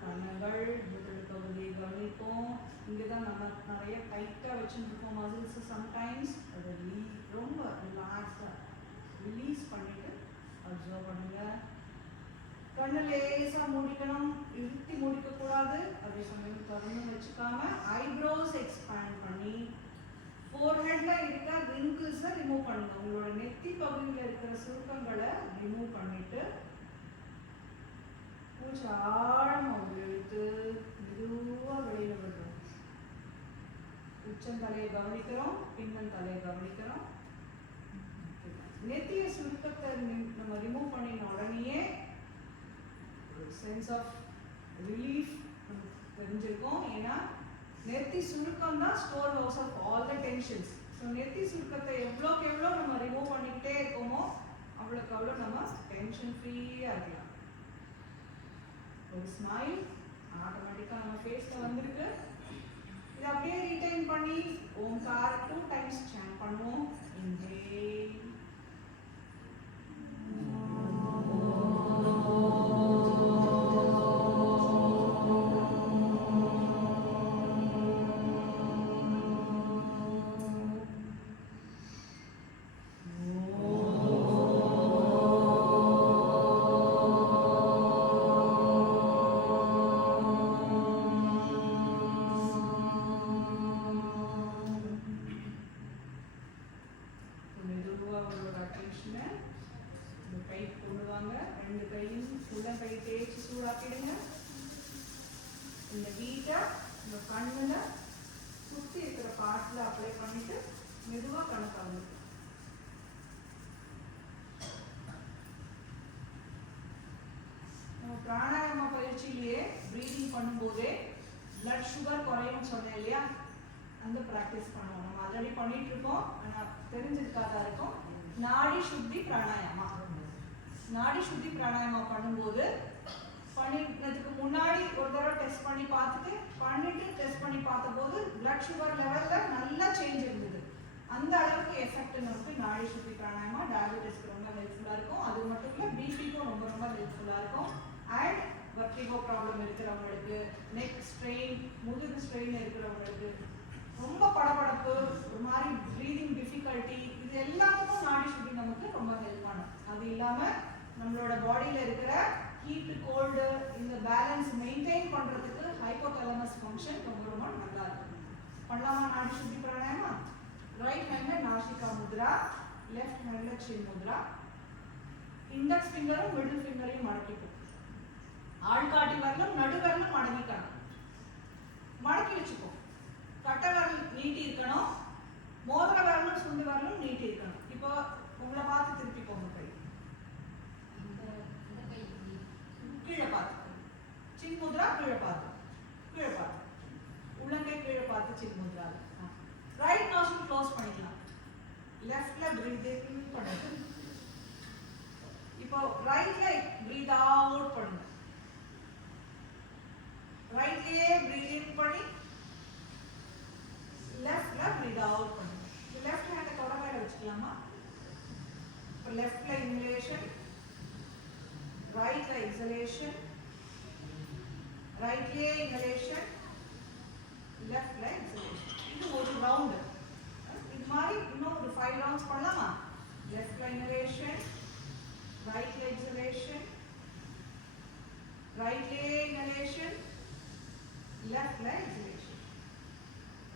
கண்ணுகள், முதல் பகுதி கவனிப்போம். இங்கே தான் நம்ம நிறைய டைட்டாக வச்சுருக்கோம் மசில்ஸ். சம்டைம்ஸ் அதை ரொம்ப ரிலாக்ஸாக ரிலீஸ் பண்ணிவிட்டு அப்சர்வ் பண்ணுங்க. கண்ணு லேசாக மூடிக்கணும், இழுத்தி முடிக்கக்கூடாது. அதே சமயம் திறந்து வச்சுக்காம ஐப்ரோஸ் எக்ஸ்பேண்ட் பண்ணி ஃபோர்ஹெட்டில் இருக்க ரிங்கிள்ஸை ரிமூவ் பண்ணுங்க. உங்களோட நெத்தி பகுதியில் இருக்கிற சுருக்கங்களை ரிமூவ் பண்ணிவிட்டு மூச்சு ஆழமாக இழுத்து மெதுவாக வெளியில் விடுறோம். உச்சந்தலையை கவனிக்கிறோம், பின்னல் தலையை கவனிக்கிறோம். நெத்திய சுருக்கத்தை நம்ம ரிமூவ் பண்ணின உடனேயே சென்ஸ் ஆஃப் ரிலீஃப் தெரிஞ்சிருக்கும். ஏன்னா நெத்தி சுருக்கம் தான் store house of all the tensions. So நெத்தி சுருக்கத்தை எவ்வளோக்கு எவ்வளோ நம்ம ரிமூவ் பண்ணிக்கிட்டே இருக்கோமோ அவ்வளோக்கு அவ்வளோ நம்ம டென்ஷன் ஃப்ரீயாக இருக்கலாம். ஒரு ஸ்மைல் ஆட்டோமேட்டிக்காக நம்ம ஃபேஸில் வந்திருக்கு. இதை அப்படியே ரீடைன் பண்ணி ஓம்கார் 2 times சாண்ட் பண்ணுவோம். இன்ஹேல், இந்த ஹீட்டை இந்த கண்ணில் சுற்றி இருக்கிற பார்ட்டில் அப்ளை பண்ணிட்டு மெதுவாக கணக்காகுது. நம்ம பிராணாயாம பயிற்சியிலேயே ப்ரீதிங் பண்ணும்போதே பிளட் சுகர் குறையும் சொன்னேன் இல்லையா, அந்த ப்ராக்டிஸ் பண்ணுவோம். நம்ம ஆல்ரெடி பண்ணிட்டு இருக்கோம், ஆனால் தெரிஞ்சிருக்காதா இருக்கும். நாடி சுத்தி பிராணாயாமா. நாடி சுத்தி பிராணாயாமா பண்ணும்போது பண்ணினதுக்கு முன்னாடி ஒரு தடவை டெஸ்ட் பண்ணி பார்த்துட்டு பண்ணிட்டு டெஸ்ட் பண்ணி பார்த்தபோது பிளட் சுகர் லெவல்ல நல்லா சேஞ்ச் இருந்தது. அந்த அளவுக்கு எஃபெக்ட் நமக்கு நாடி சுத்தி பிராணாயாமா டயபெட்டிஸ்க்கு ரொம்ப ஹெல்ப்ஃபுல்லாக இருக்கும். அது மட்டும் இல்லை பிபிக்கும் ரொம்ப ரொம்ப ஹெல்ப்ஃபுல்லாக இருக்கும். அண்ட் வர்டிகோ ப்ராப்ளம் இருக்கிறவங்களுக்கு, நெக் ஸ்ட்ரெயின், முதுகு ஸ்ட்ரெயின் இருக்கிறவங்களுக்கு, ரொம்ப படபடப்பு, ஒரு மாதிரி ப்ரீதிங் டிஃபிகல்ட்டி, இது எல்லாத்துக்கும் நாடி சுத்தி நமக்கு ரொம்ப ஹெல்ப் பண்ணும். அது இல்லாமல் நம்மளோட பாடியில் இருக்கிற ஹீட்டு கோல்டு இந்த பேலன்ஸ் மெயின்டைன் பண்ணுறதுக்கு ஹைப்போதலமஸ் ஃபங்க்ஷன் ரொம்ப ரொம்ப நல்லா இருக்கும். பண்ணலாமா நாடி சுத்தி பிராணாயாமா? ரைட் ஹேண்டில் நாசிகா முத்ரா, லெஃப்ட் ஹேண்டில் சின் முத்ரா. இண்டெக்ஸ் ஃபிங்கரும் மிடில் ஃபிங்கரையும் மடக்கிக்கும். ஆள்காட்டி வரலும் நடுவரலும் மடக்கிக்கணும். மடக்கி வச்சுக்கோ. கட்டை வரல் நீட்டி இருக்கணும், மோதிர வரலும் சுண்டு வரலும் நீட்டி இருக்கணும். இப்போ உங்களை பார்த்து திருப்பிக்கோங்க. கை கீழே பார்த்து, சின் முத்ரா கீழே பார்த்து, கீழே பார்த்து, உள்ளங்கை கீழே பார்த்து சின் முத்ரா. ரைட் நாஸ்ட்ரில் க்ளோஸ் பண்ணிக்கலாம். லெஃப்ட்ல பிரீத் இன் பண்ணுங்க. இப்போ ரைட்ல பிரீத் அவுட் பண்ணுங்க. ரைட்லயே பிரீத் இன் பண்ணி லெஃப்ட்ல பிரீத் அவுட் பண்ணுங்க. லெஃப்ட் ஹேண்டை தொடமையில வச்சுக்கலாமா? இப்போ லெஃப்ட்ல இன்ஹலேஷன், ரைட்ல எக்ஸலேஷன், ரைட்லயே இன்ஹலேஷன், லெஃப்ட்ல எக்ஸலேஷன். இது ஒரு ரவுண்ட். இது மாதிரி இன்னும் ஒரு 5 ரவுண்ட்ஸ் பண்ணலாமா? லெஃப்ட்ல இன்ஹலேஷன், ரைட்ல எக்ஸலேஷன், ரைட்லயே இன்ஹலேஷன், லெஃப்ட்ல எக்ஸலேஷன்.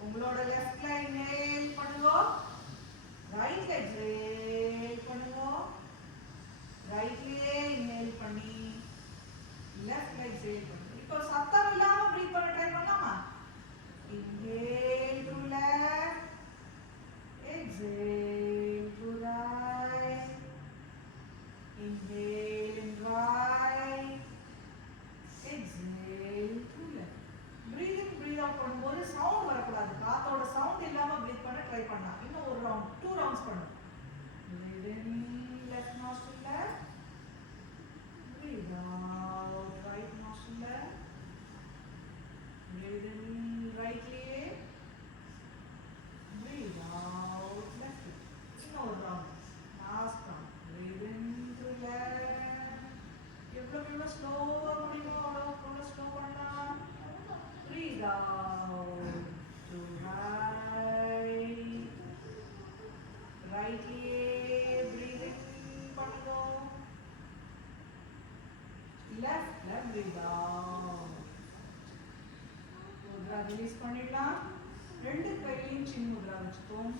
உங்களோட லெஃப்ட்ல இன்ஹேல் பண்ணுங்க, ரைட்ல எக்ஸேல் பண்ணுங்க, ரைட்லயே இன்ஹேல் பண்ணி லெஃப்ட்ல எக்ஸேல் பண்ணுங்க. இப்போ சத்தம் இல்லாம பிரீத் பண்ண ட்ரை பண்ணலாமா? Inhale to left, exhale to right, inhale in right, exhale to left. Breathe in, breathe out பண்ணும்போது சவுண்ட் வரக்கூடாது. காத்தோட சவுண்ட் இல்லாம பிரீத் பண்ண ட்ரை பண்ணலாம். இன்னும் ஒரு ரவுண்ட், 2 ரவுண்ட்ஸ் பண்ணுங்க. Breathe in, left nostril left, breathe out, right nostril left, breathe in, right leg, breathe out, left leg. இன்னொரு round, last round. Breathe in through left. எவ்வளோ ஸ்லோவாக முடியுமோ அவ்வளோ ஸ்லோ பண்ணலாம். Breathe out to right. Right leg, breathe in பண்ணுங்க. Left breathe out. Mudra release பண்ணிடலாம். 2 கையிலையும் சின் முத்ரா வச்சுக்கோம்.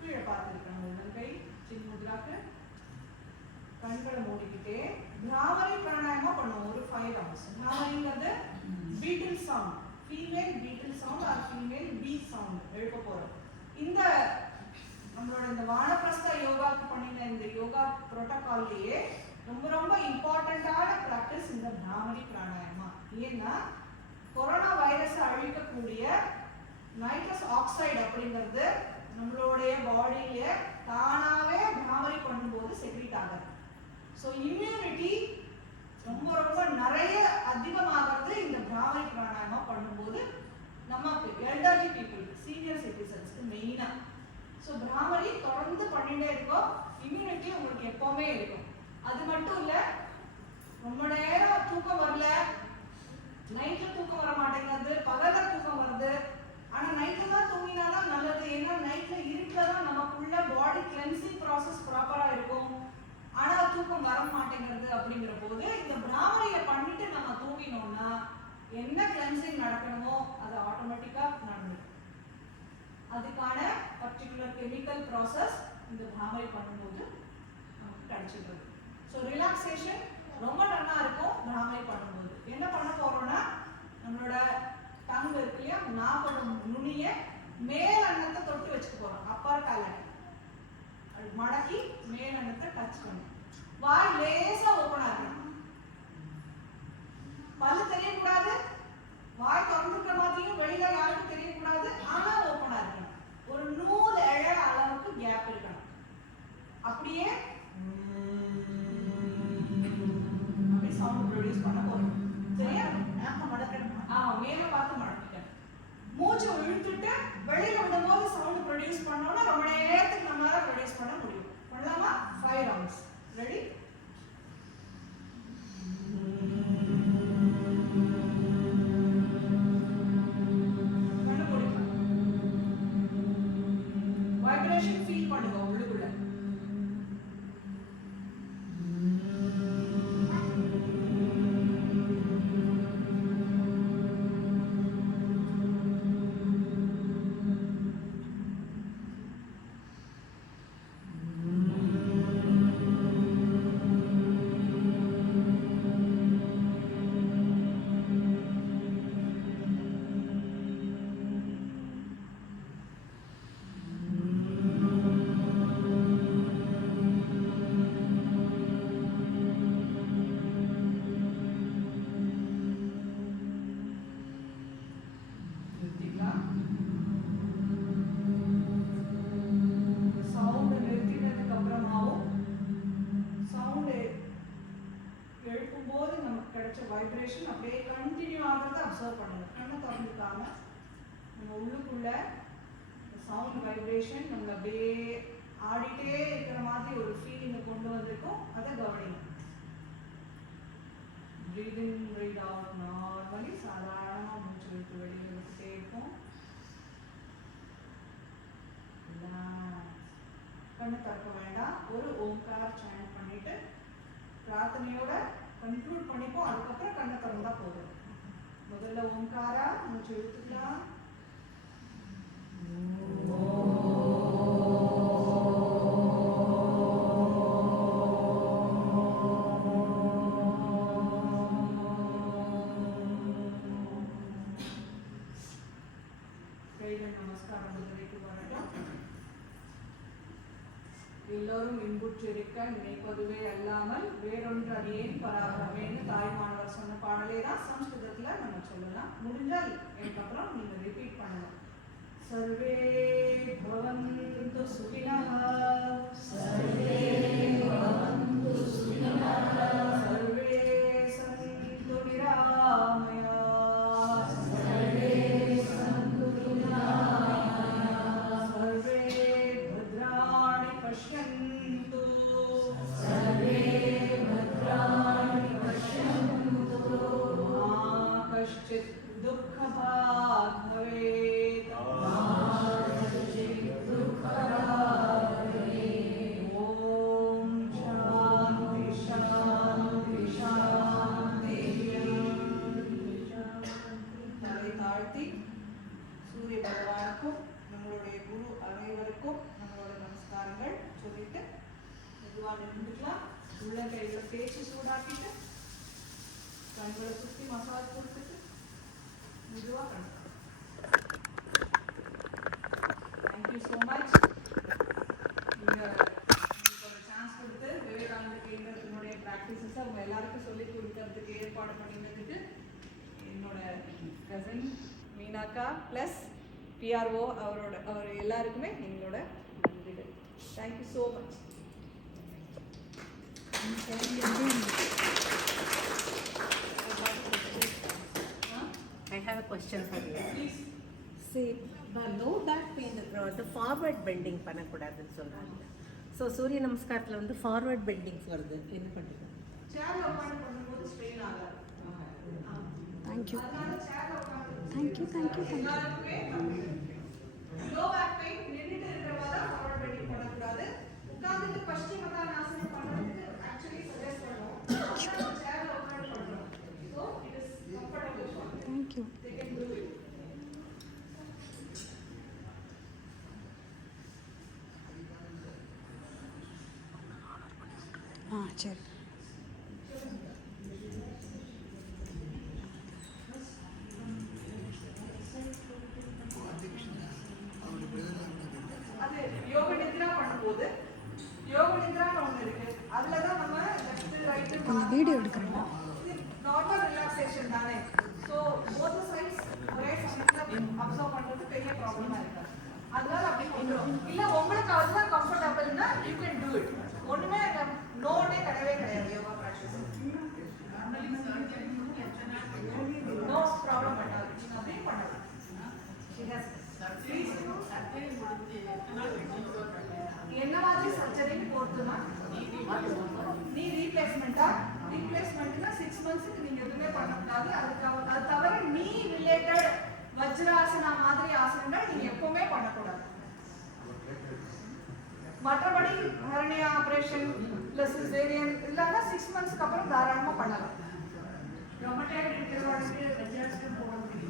கீழே பார்த்துருக்கணும். உள்ளங்கை சின் முத்ராக்கு. கண்களை மூடிக்கிட்டே பிராமரி பிராணாயாமா பண்ணுவோம். ஒரு 5 ரவுண்ட்ஸ். பிராமரிங்கிறது beetle sound, female beetle sound or female bee sound எழுப்ப போறோம். இந்த நம்மளோட இந்த வானப்பிரஸ்த யோகாக்கு பண்ணின இந்த யோகா புரோட்டோகால்லையே ரொம்ப ரொம்ப இம்பார்ட்டண்ட்டான ப்ராக்டிஸ் இந்த பிராமரி பிராணாயாமா. ஏன்னா கொரோனா வைரஸை அழிக்கக்கூடிய நைட்ரஸ் ஆக்சைடு அப்படிங்கிறது நம்மளுடைய பாடியில தானாவே பிராமரி பண்ணும்போது செக்ரீட் ஆகாது. ஸோ இம்யூனிட்டி ரொம்ப ரொம்ப நிறைய அதிகமாகிறது இந்த பிராமரி பிராணாயாமா பண்ணும்போது நமக்கு எல்டர்லி பீப்புள், சீனியர் சிட்டிசன்ஸ்க்கு மெயினாக. ஸோ பிராமரி தொடர்ந்து பண்ணிட்டே இருக்கோம். இம்யூனிட்டி உங்களுக்கு எப்போவுமே இருக்கும். அது மட்டும் இல்லை, ரொம்ப நேரம் தூக்கம் வரல, நைட்டில் தூக்கம் வர மாட்டேங்கிறது, பகலில் தூக்கம் வருது. ஆனால் நைட்டில் தான் தூங்கினாதான் நல்லது. ஏன்னா நைட்டில் இருட்டில் தான் நமக்குள்ள பாடி கிளென்சிங் ப்ராசஸ் ப்ராப்பராக இருக்கும். ஆனால் தூக்கம் வர மாட்டேங்கிறது அப்படிங்கிற போது இந்த பிராமரியை பண்ணிட்டு நம்ம தூங்கினோம்னா என்ன கிளென்சிங் நடக்கணுமோ அது ஆட்டோமேட்டிக்காக நடந்துடும். அதுக்கான பர்டிகுலர் கெமிக்கல் ப்ராசஸ் இந்த பிராமரி பண்ணும்போது நமக்கு கிடைச்சிடுறது. ஸோ ரிலாக்ஸேஷன் ரொம்ப நல்லா இருக்கும் பிராமரி பண்ணும்போது. என்ன பண்ண போறோம்னா ரிலாக்ஸ் பண்ணும். வாய் லேசா ஓப்பனா இருக்கணும். பல்லு தெரியக்கூடாது, வாய் திறந்துருக்க மாதிரியும் வெளியில யாருக்கும் தெரியக்கூடாது, ஆனா ஓப்பனா இருக்கணும். ஒரு நூல் எழ அளவுக்கு கேப் இருக்கணும். அப்படியே அப்படி சவுண்ட் ப்ரொடியூஸ் பண்ண போறோம். சரியா? மேல பார்த்து மடக்கிட்டேன். மூச்சு இழுத்துட்டு வெளியில விடும்போது சவுண்ட் ப்ரொடியூஸ் பண்ணோம்னா ரொம்ப நேரத்துக்கு நம்மளால ப்ரொடியூஸ் பண்ண முடியும். பண்ணலாமா? 5 rounds. ரெடி? கண்ணு மூடிக்கலாம். வைப்ரேஷன் ஃபீல் பண்ணுங்க உள்ளுக்குள்ள. சவுண்ட் நிறுத்தினதுக்கு அப்புறமாவும் சவுண்ட் எழுப்பும்போது நமக்கு கிடைச்ச வைப்ரேஷன் அப்படியே கண்டினியூ ஆகிறத அப்சர்வ் பண்ணுங்க. கண்ணை திறந்துக்காம நம்ம உள்ளுக்குள்ள சவுண்ட் வைப்ரேஷன் நம்ம அப்படியே ஆடிட்டே இருக்கிற மாதிரி ஒரு ஃபீலிங்கை கொண்டு வந்திருக்கோம். அதை கவனிங்க. breathe in, breathe out normally சாதாரணமாக மூச்சு இழுத்து வெளியில் விட்டுட்டே இருக்கும். கண்ணு திறக்க வேண்டாம். ஒரு ஓம்கார் சாண்ட் பண்ணிட்டு பிரார்த்தனையோட கன்க்ளூட் பண்ணிப்போம். அதுக்கப்புறம் கண்ணை திறந்தா போதும். முதல்ல ஓம்காரா மூச்சு இழுத்துக்கலாம். கைகள் நமஸ்காரம் முதலைக்கு வரட்டும். எல்லோரும் இன்புற்றிருக்க நினைப்பதுவே அல்லாமல் வேறொன்று அடியேன் பராபரமேன்னு தாய்மானவர் சொன்ன பாடலே தான் சம்ஸ்கிருதத்துல நம்ம சொல்லலாம். முடிஞ்சால் எனக்கு அப்புறம் நீங்க ரிப்பீட் பண்ணலாம். சர்வே பவந்து சுகினஹ, சர்வே பவந்து சுகினஹ, சர்வே சந்து நிராமயா, சர்வே சந்து நிராமயா, சர்வே भद्राणि पश्यन्तु, सर्वे भद्राणि पश्यन्तु, मा कश्चित् दुःखभाग् भवेत्, मा कश्चित् दुःखभाग् भवेत्। ॐ शान्ति शान्ति शान्ति। தலை தாழ்த்தி சூரிய பகவானுக்கும் நம்மளுடைய குரு அனைவருக்கும் நம்மளோட நமஸ்காரங்கள் சொல்லிட்டு மெதுவாக நின்றுக்கலாம். உள்ள கைகளை தேய்ச்சி சூடாக்கிட்டு கண்களை சுற்றி மசாஜ் கொடுத்துட்டு மெதுவாக கணக்கு. Thank you so much. நீங்கள் உங்களுக்கு ஒரு சான்ஸ் கொடுத்து விவேகானந்த கேந்திரத்தினுடைய ப்ராக்டிசஸை அவங்க எல்லாருக்கும் சொல்லி கொடுக்கறதுக்கு ஏற்பாடு பண்ணினதுக்கு என்னோட கசின் மீனாக்கா ப்ளஸ் PRO அவர் எல்லாருக்குமே எங்களோட நன்றிகள். Thank you so much. I have a question for you. Please. See, low back pain, the forward bending பண்ணக்கூடாதுன்னு சொல்றாங்க. ஸோ சூரிய நமஸ்காரத்தில் வந்து ஃபார்வர்ட் பெண்டிங்ஸ் வருது, என்ன பண்ணுறது? சேர்ல உட்காந்து பண்ணும்போது ஸ்ட்ரெயின் ஆகாது. தேங்க்யூ அதனால சேர்ல உட்காந்து தேங்க்யூ தேங்க்யூ தேங்க்யூ. எல்லாருக்குமே லோ பேக் பெயின் நின்னுட்டு இருக்கிறவங்க தான் ஃபார்வர்ட் பெண்டிங் பண்ணக்கூடாது. உட்கார்ந்துட்டு பஷ்டிமதானாசனம் பண்றதுக்கு ஆக்சுவலி சஜஸ்ட் பண்ணுவோம். சேர்ல உட்கார்ந்து பண்றோம். So it is comfortable for them. Thank you. They can do it. சரி. அது யோக நித்ரா பண்ணும்போது யோக நித்ரான்னு ஒன்று இருக்கு. ஆப்ரேஷன் தானே. ஸோ போத் சைட்ஸ் ஒரே சமயத்தில் அப்சர்வ் பண்ணுறது பெரிய ப்ராப்ளமாக இருக்காது. அதனால அப்படி பண்ணுறோம். இல்லை உங்களுக்கு அதுதான் கம்ஃபர்டபுள்னா யூ கேன் டூ இட். ஒன்றுமே நோனே கிடையவே கிடையாது யோகா ப்ராக்டிஸ். நோ ப்ராப்ளம் பண்ணாது. நீங்கள் அப்படியே பண்ணலாம். என்ன மாதிரி சர்ஜரின்னு பொறுத்துனா நீ ரீப்ளேஸ்மெண்ட்டா? ரீப்ளேஸ்மெண்ட்னா 6 மந்த்ஸ்க்கு நீங்க எதுவுமே பண்ணக்கூடாது. அது தவிர நீ ரிலேட்டட் வஜ்ராசனா மாதிரி ஆசனங்கள் நீங்க எப்பவுமே பண்ணக்கூடாது. மற்றபடி ஹெர்னியா ஆபரேஷன் பிளஸ் சிசேரியன் இல்லைன்னா 6 மந்த்ஸ்க்கு அப்புறம் தாராளமாக பண்ணலாம். ரொமட்டாய்டு இருக்கிறவங்களுக்கு வஜ்ராசனம் போட முடியும்.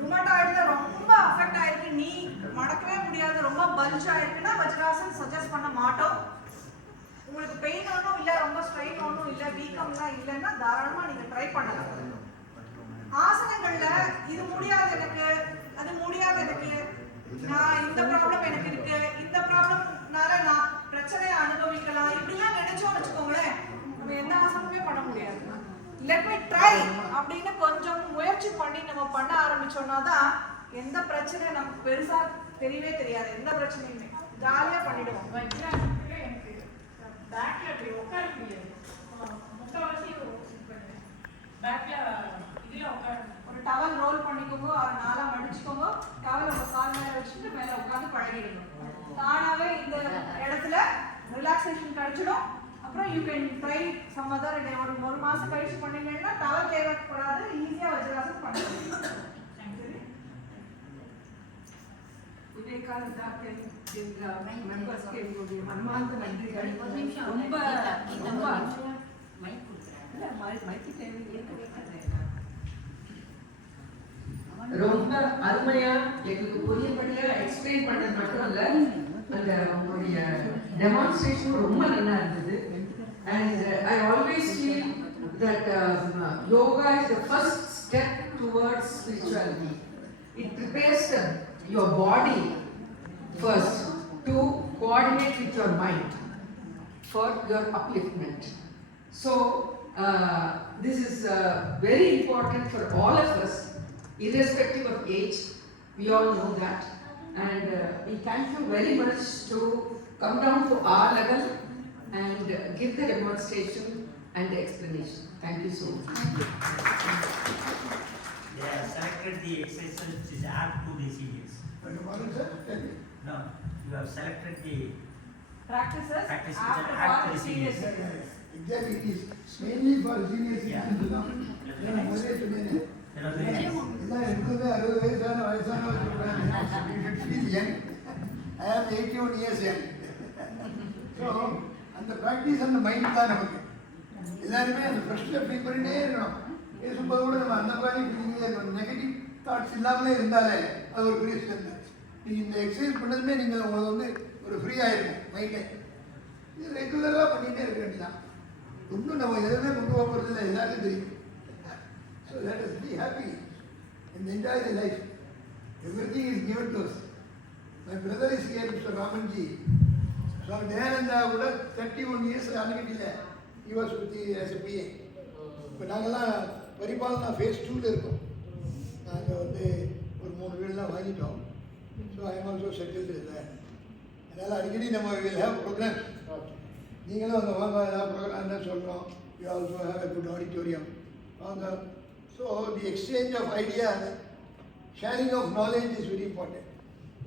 ருமட்டாய்டுல ரொம்ப அஃபெக்ட் ஆயிருக்கு, நீ மடக்கவே முடியாது, ரொம்ப பல்ஜ் ஆயிருக்குன்னா வஜ்ராசன் சஜஸ்ட் பண்ண மாட்டோம். உங்களுக்கு பெயின் ஒன்றும் இல்லை, ரொம்ப ஸ்ட்ரெயின் ஒன்றும் இல்லை, வீக்கம்லாம் இல்லைன்னா தாராளமாக நீங்கள் ட்ரை பண்ணலாம். ஆசனங்கள்ல இது முடியாது எனக்கு, அது முடியாது எனக்கு, நான் இந்த ப்ராப்ளம் எனக்கு இருக்கு, இந்த ப்ராப்ளம்னால நான் பிரச்சனையை அனுபவிக்கலாம் இப்படிலாம் நினைச்சோம்னு வச்சுக்கோங்களேன், நம்ம எந்த ஆசனமே பண்ண முடியாது. லெட் மீ ட்ரை அப்படின்னு கொஞ்சம் முயற்சி பண்ணி நம்ம பண்ண ஆரம்பிச்சோம்னா தான் எந்த பிரச்சனை நமக்கு பெருசா தெரியவே தெரியாது. எந்த பிரச்சனையுமே ஜாலியா பண்ணிடுவோம். பேக்ல அப்படி உட்கார முடியாது. முக்கால்வாசி பேக்ல இதுல உட்கார ஒரு டவல் ரோல் பண்ணிக்கோங்க, ஒரு நாளா மடிச்சுக்கோங்க, டவல் உங்க கால் மேல வச்சுட்டு மேல உட்காந்து பழகிடுங்க. தானாவே இந்த இடத்துல ரிலாக்ஸேஷன் கிடைச்சிடும். அப்புறம் you can try some other day. ஒரு மாசம் கழிச்சு பண்ணீங்கன்னா டவல் தேவைப்படாது, ஈஸியா வஜ்ராசன் பண்ணலாம். விவேகானந்தா மெம்பர்ஸ் என்னுடைய மனமார்ந்த நன்றிகள். ரொம்ப ரொம்ப ரொம்ப அருமையா எங்களுக்கு புரியபடியா எக்ஸ்பிளைன் பண்ணது மட்டும் இல்ல, அந்த உங்களுடைய டெமான்ஸ்ட்ரேஷன் ரொம்ப நல்லா இருந்தது. And I always feel that yoga is the first step towards spirituality. It prepares your body first to coordinate with your mind for your upliftment. So this is very important for all of us, irrespective of age. We all know that, and we thank you very much to come down to our level and give the demonstration and the explanation. Thank you so much. They have selected the exercise which is apt to the seniors. No, you have selected the practices practice after which are apt all to the serious. seniors. Exactly, it is mainly for senior citizens. எல்லாம் எடுத்தது 60 வயசானவர் I am 81 years young. So அந்த practice அந்த mind தான் நமக்கு எல்லாருமே அந்த ஃப்ரெஷ்ஷில் feel பண்ணிட்டே இருக்கணும். பேசும்போது கூட நம்ம அந்த மாதிரி ஃபீலிங்கே இருக்கணும். நெகட்டிவ் தாட்ஸ் இல்லாமலே இருந்தாலே அது ஒரு பெரிய ஸ்ட்ரென்த். நீங்கள் இந்த எக்ஸசைஸ் பண்ணதுமே நீங்கள் உங்களுக்கு வந்து ஒரு ஃப்ரீயாக இருக்கும் மைண்டே. இது ரெகுலராக பண்ணிகிட்டே இருக்க வேண்டியதான். ஒன்றும் நம்ம எதுவுமே கொண்டு போக போகிறது இல்லை, எல்லாருக்கும் தெரியும். So let as be happy and enjoy the life. Everything is given to us. My brother is here, Mr. Ramanji. So Dayananda would have 31 years அனுகிட்டில he was with the as a PA. இப்போ நாங்கள்லாம் பரிபாலனா face 2ல இருக்கோம். நாங்கள் வந்து ஒரு 3 வீடுலாம் வாங்கிட்டோம். So I am also settled இல்லை. அதனால் அடிக்கடி நம்ம வில் ஹேவ் ப்ரோக்ராம்ஸ். நீங்களும் அங்கே வாங்க, ஏதாவது ப்ரோக்ராம் தான் சொல்கிறோம். You also have a good auditorium. வாங்க. So the exchange of ideas, sharing of knowledge is very important.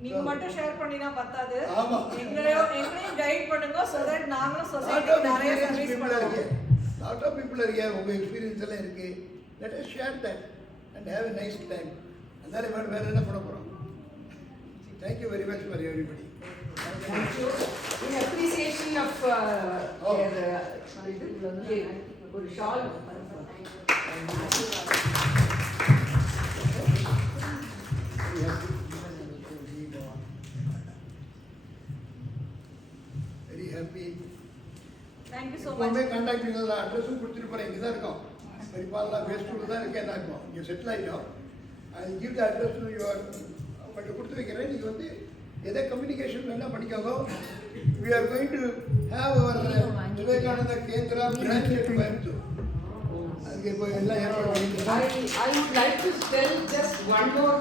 நீங்க மட்டும் ஷேர் பண்ணினா பத்தாது. ஆமா. எங்களையும் கைட் பண்ணுங்க so that நாங்களும் சொசைட்டிக்கு நிறைய சர்வீஸ் பண்ணுவோம். Lot of people are here. உங்க எக்ஸ்பீரியன்ஸ் எல்லாம் இருக்கு. Let us share that and have a nice time. அதனால வேற என்ன பண்ண போறோம்? Thank you very much for everybody. Thank you. In appreciation of their ஒரு shawl Very happy. Thank you so much. எப்பவுமே கான்டாக்ட் பண்ணுங்க. அட்ரஸும் கொடுத்துருப்பேன். இங்கே தான் இருக்கோம். பரிபாலனா ஃபேஸ் 2ல தான் இருக்கேன். நான் இப்போ இங்கே செட்டில் ஆகிட்டோம். I give the address to your உங்கள்கிட்ட கொடுத்து வைக்கிறேன். நீங்கள் வந்து எதை கம்யூனிகேஷன் வேணால் பண்ணிக்கோங்க. We are going to have our Vivekananda Kendra branch at Coimbatore. அதுக்கு இப்போ எல்லாம் ஏற்பாடு பண்ணிட்டு I would like to tell just one more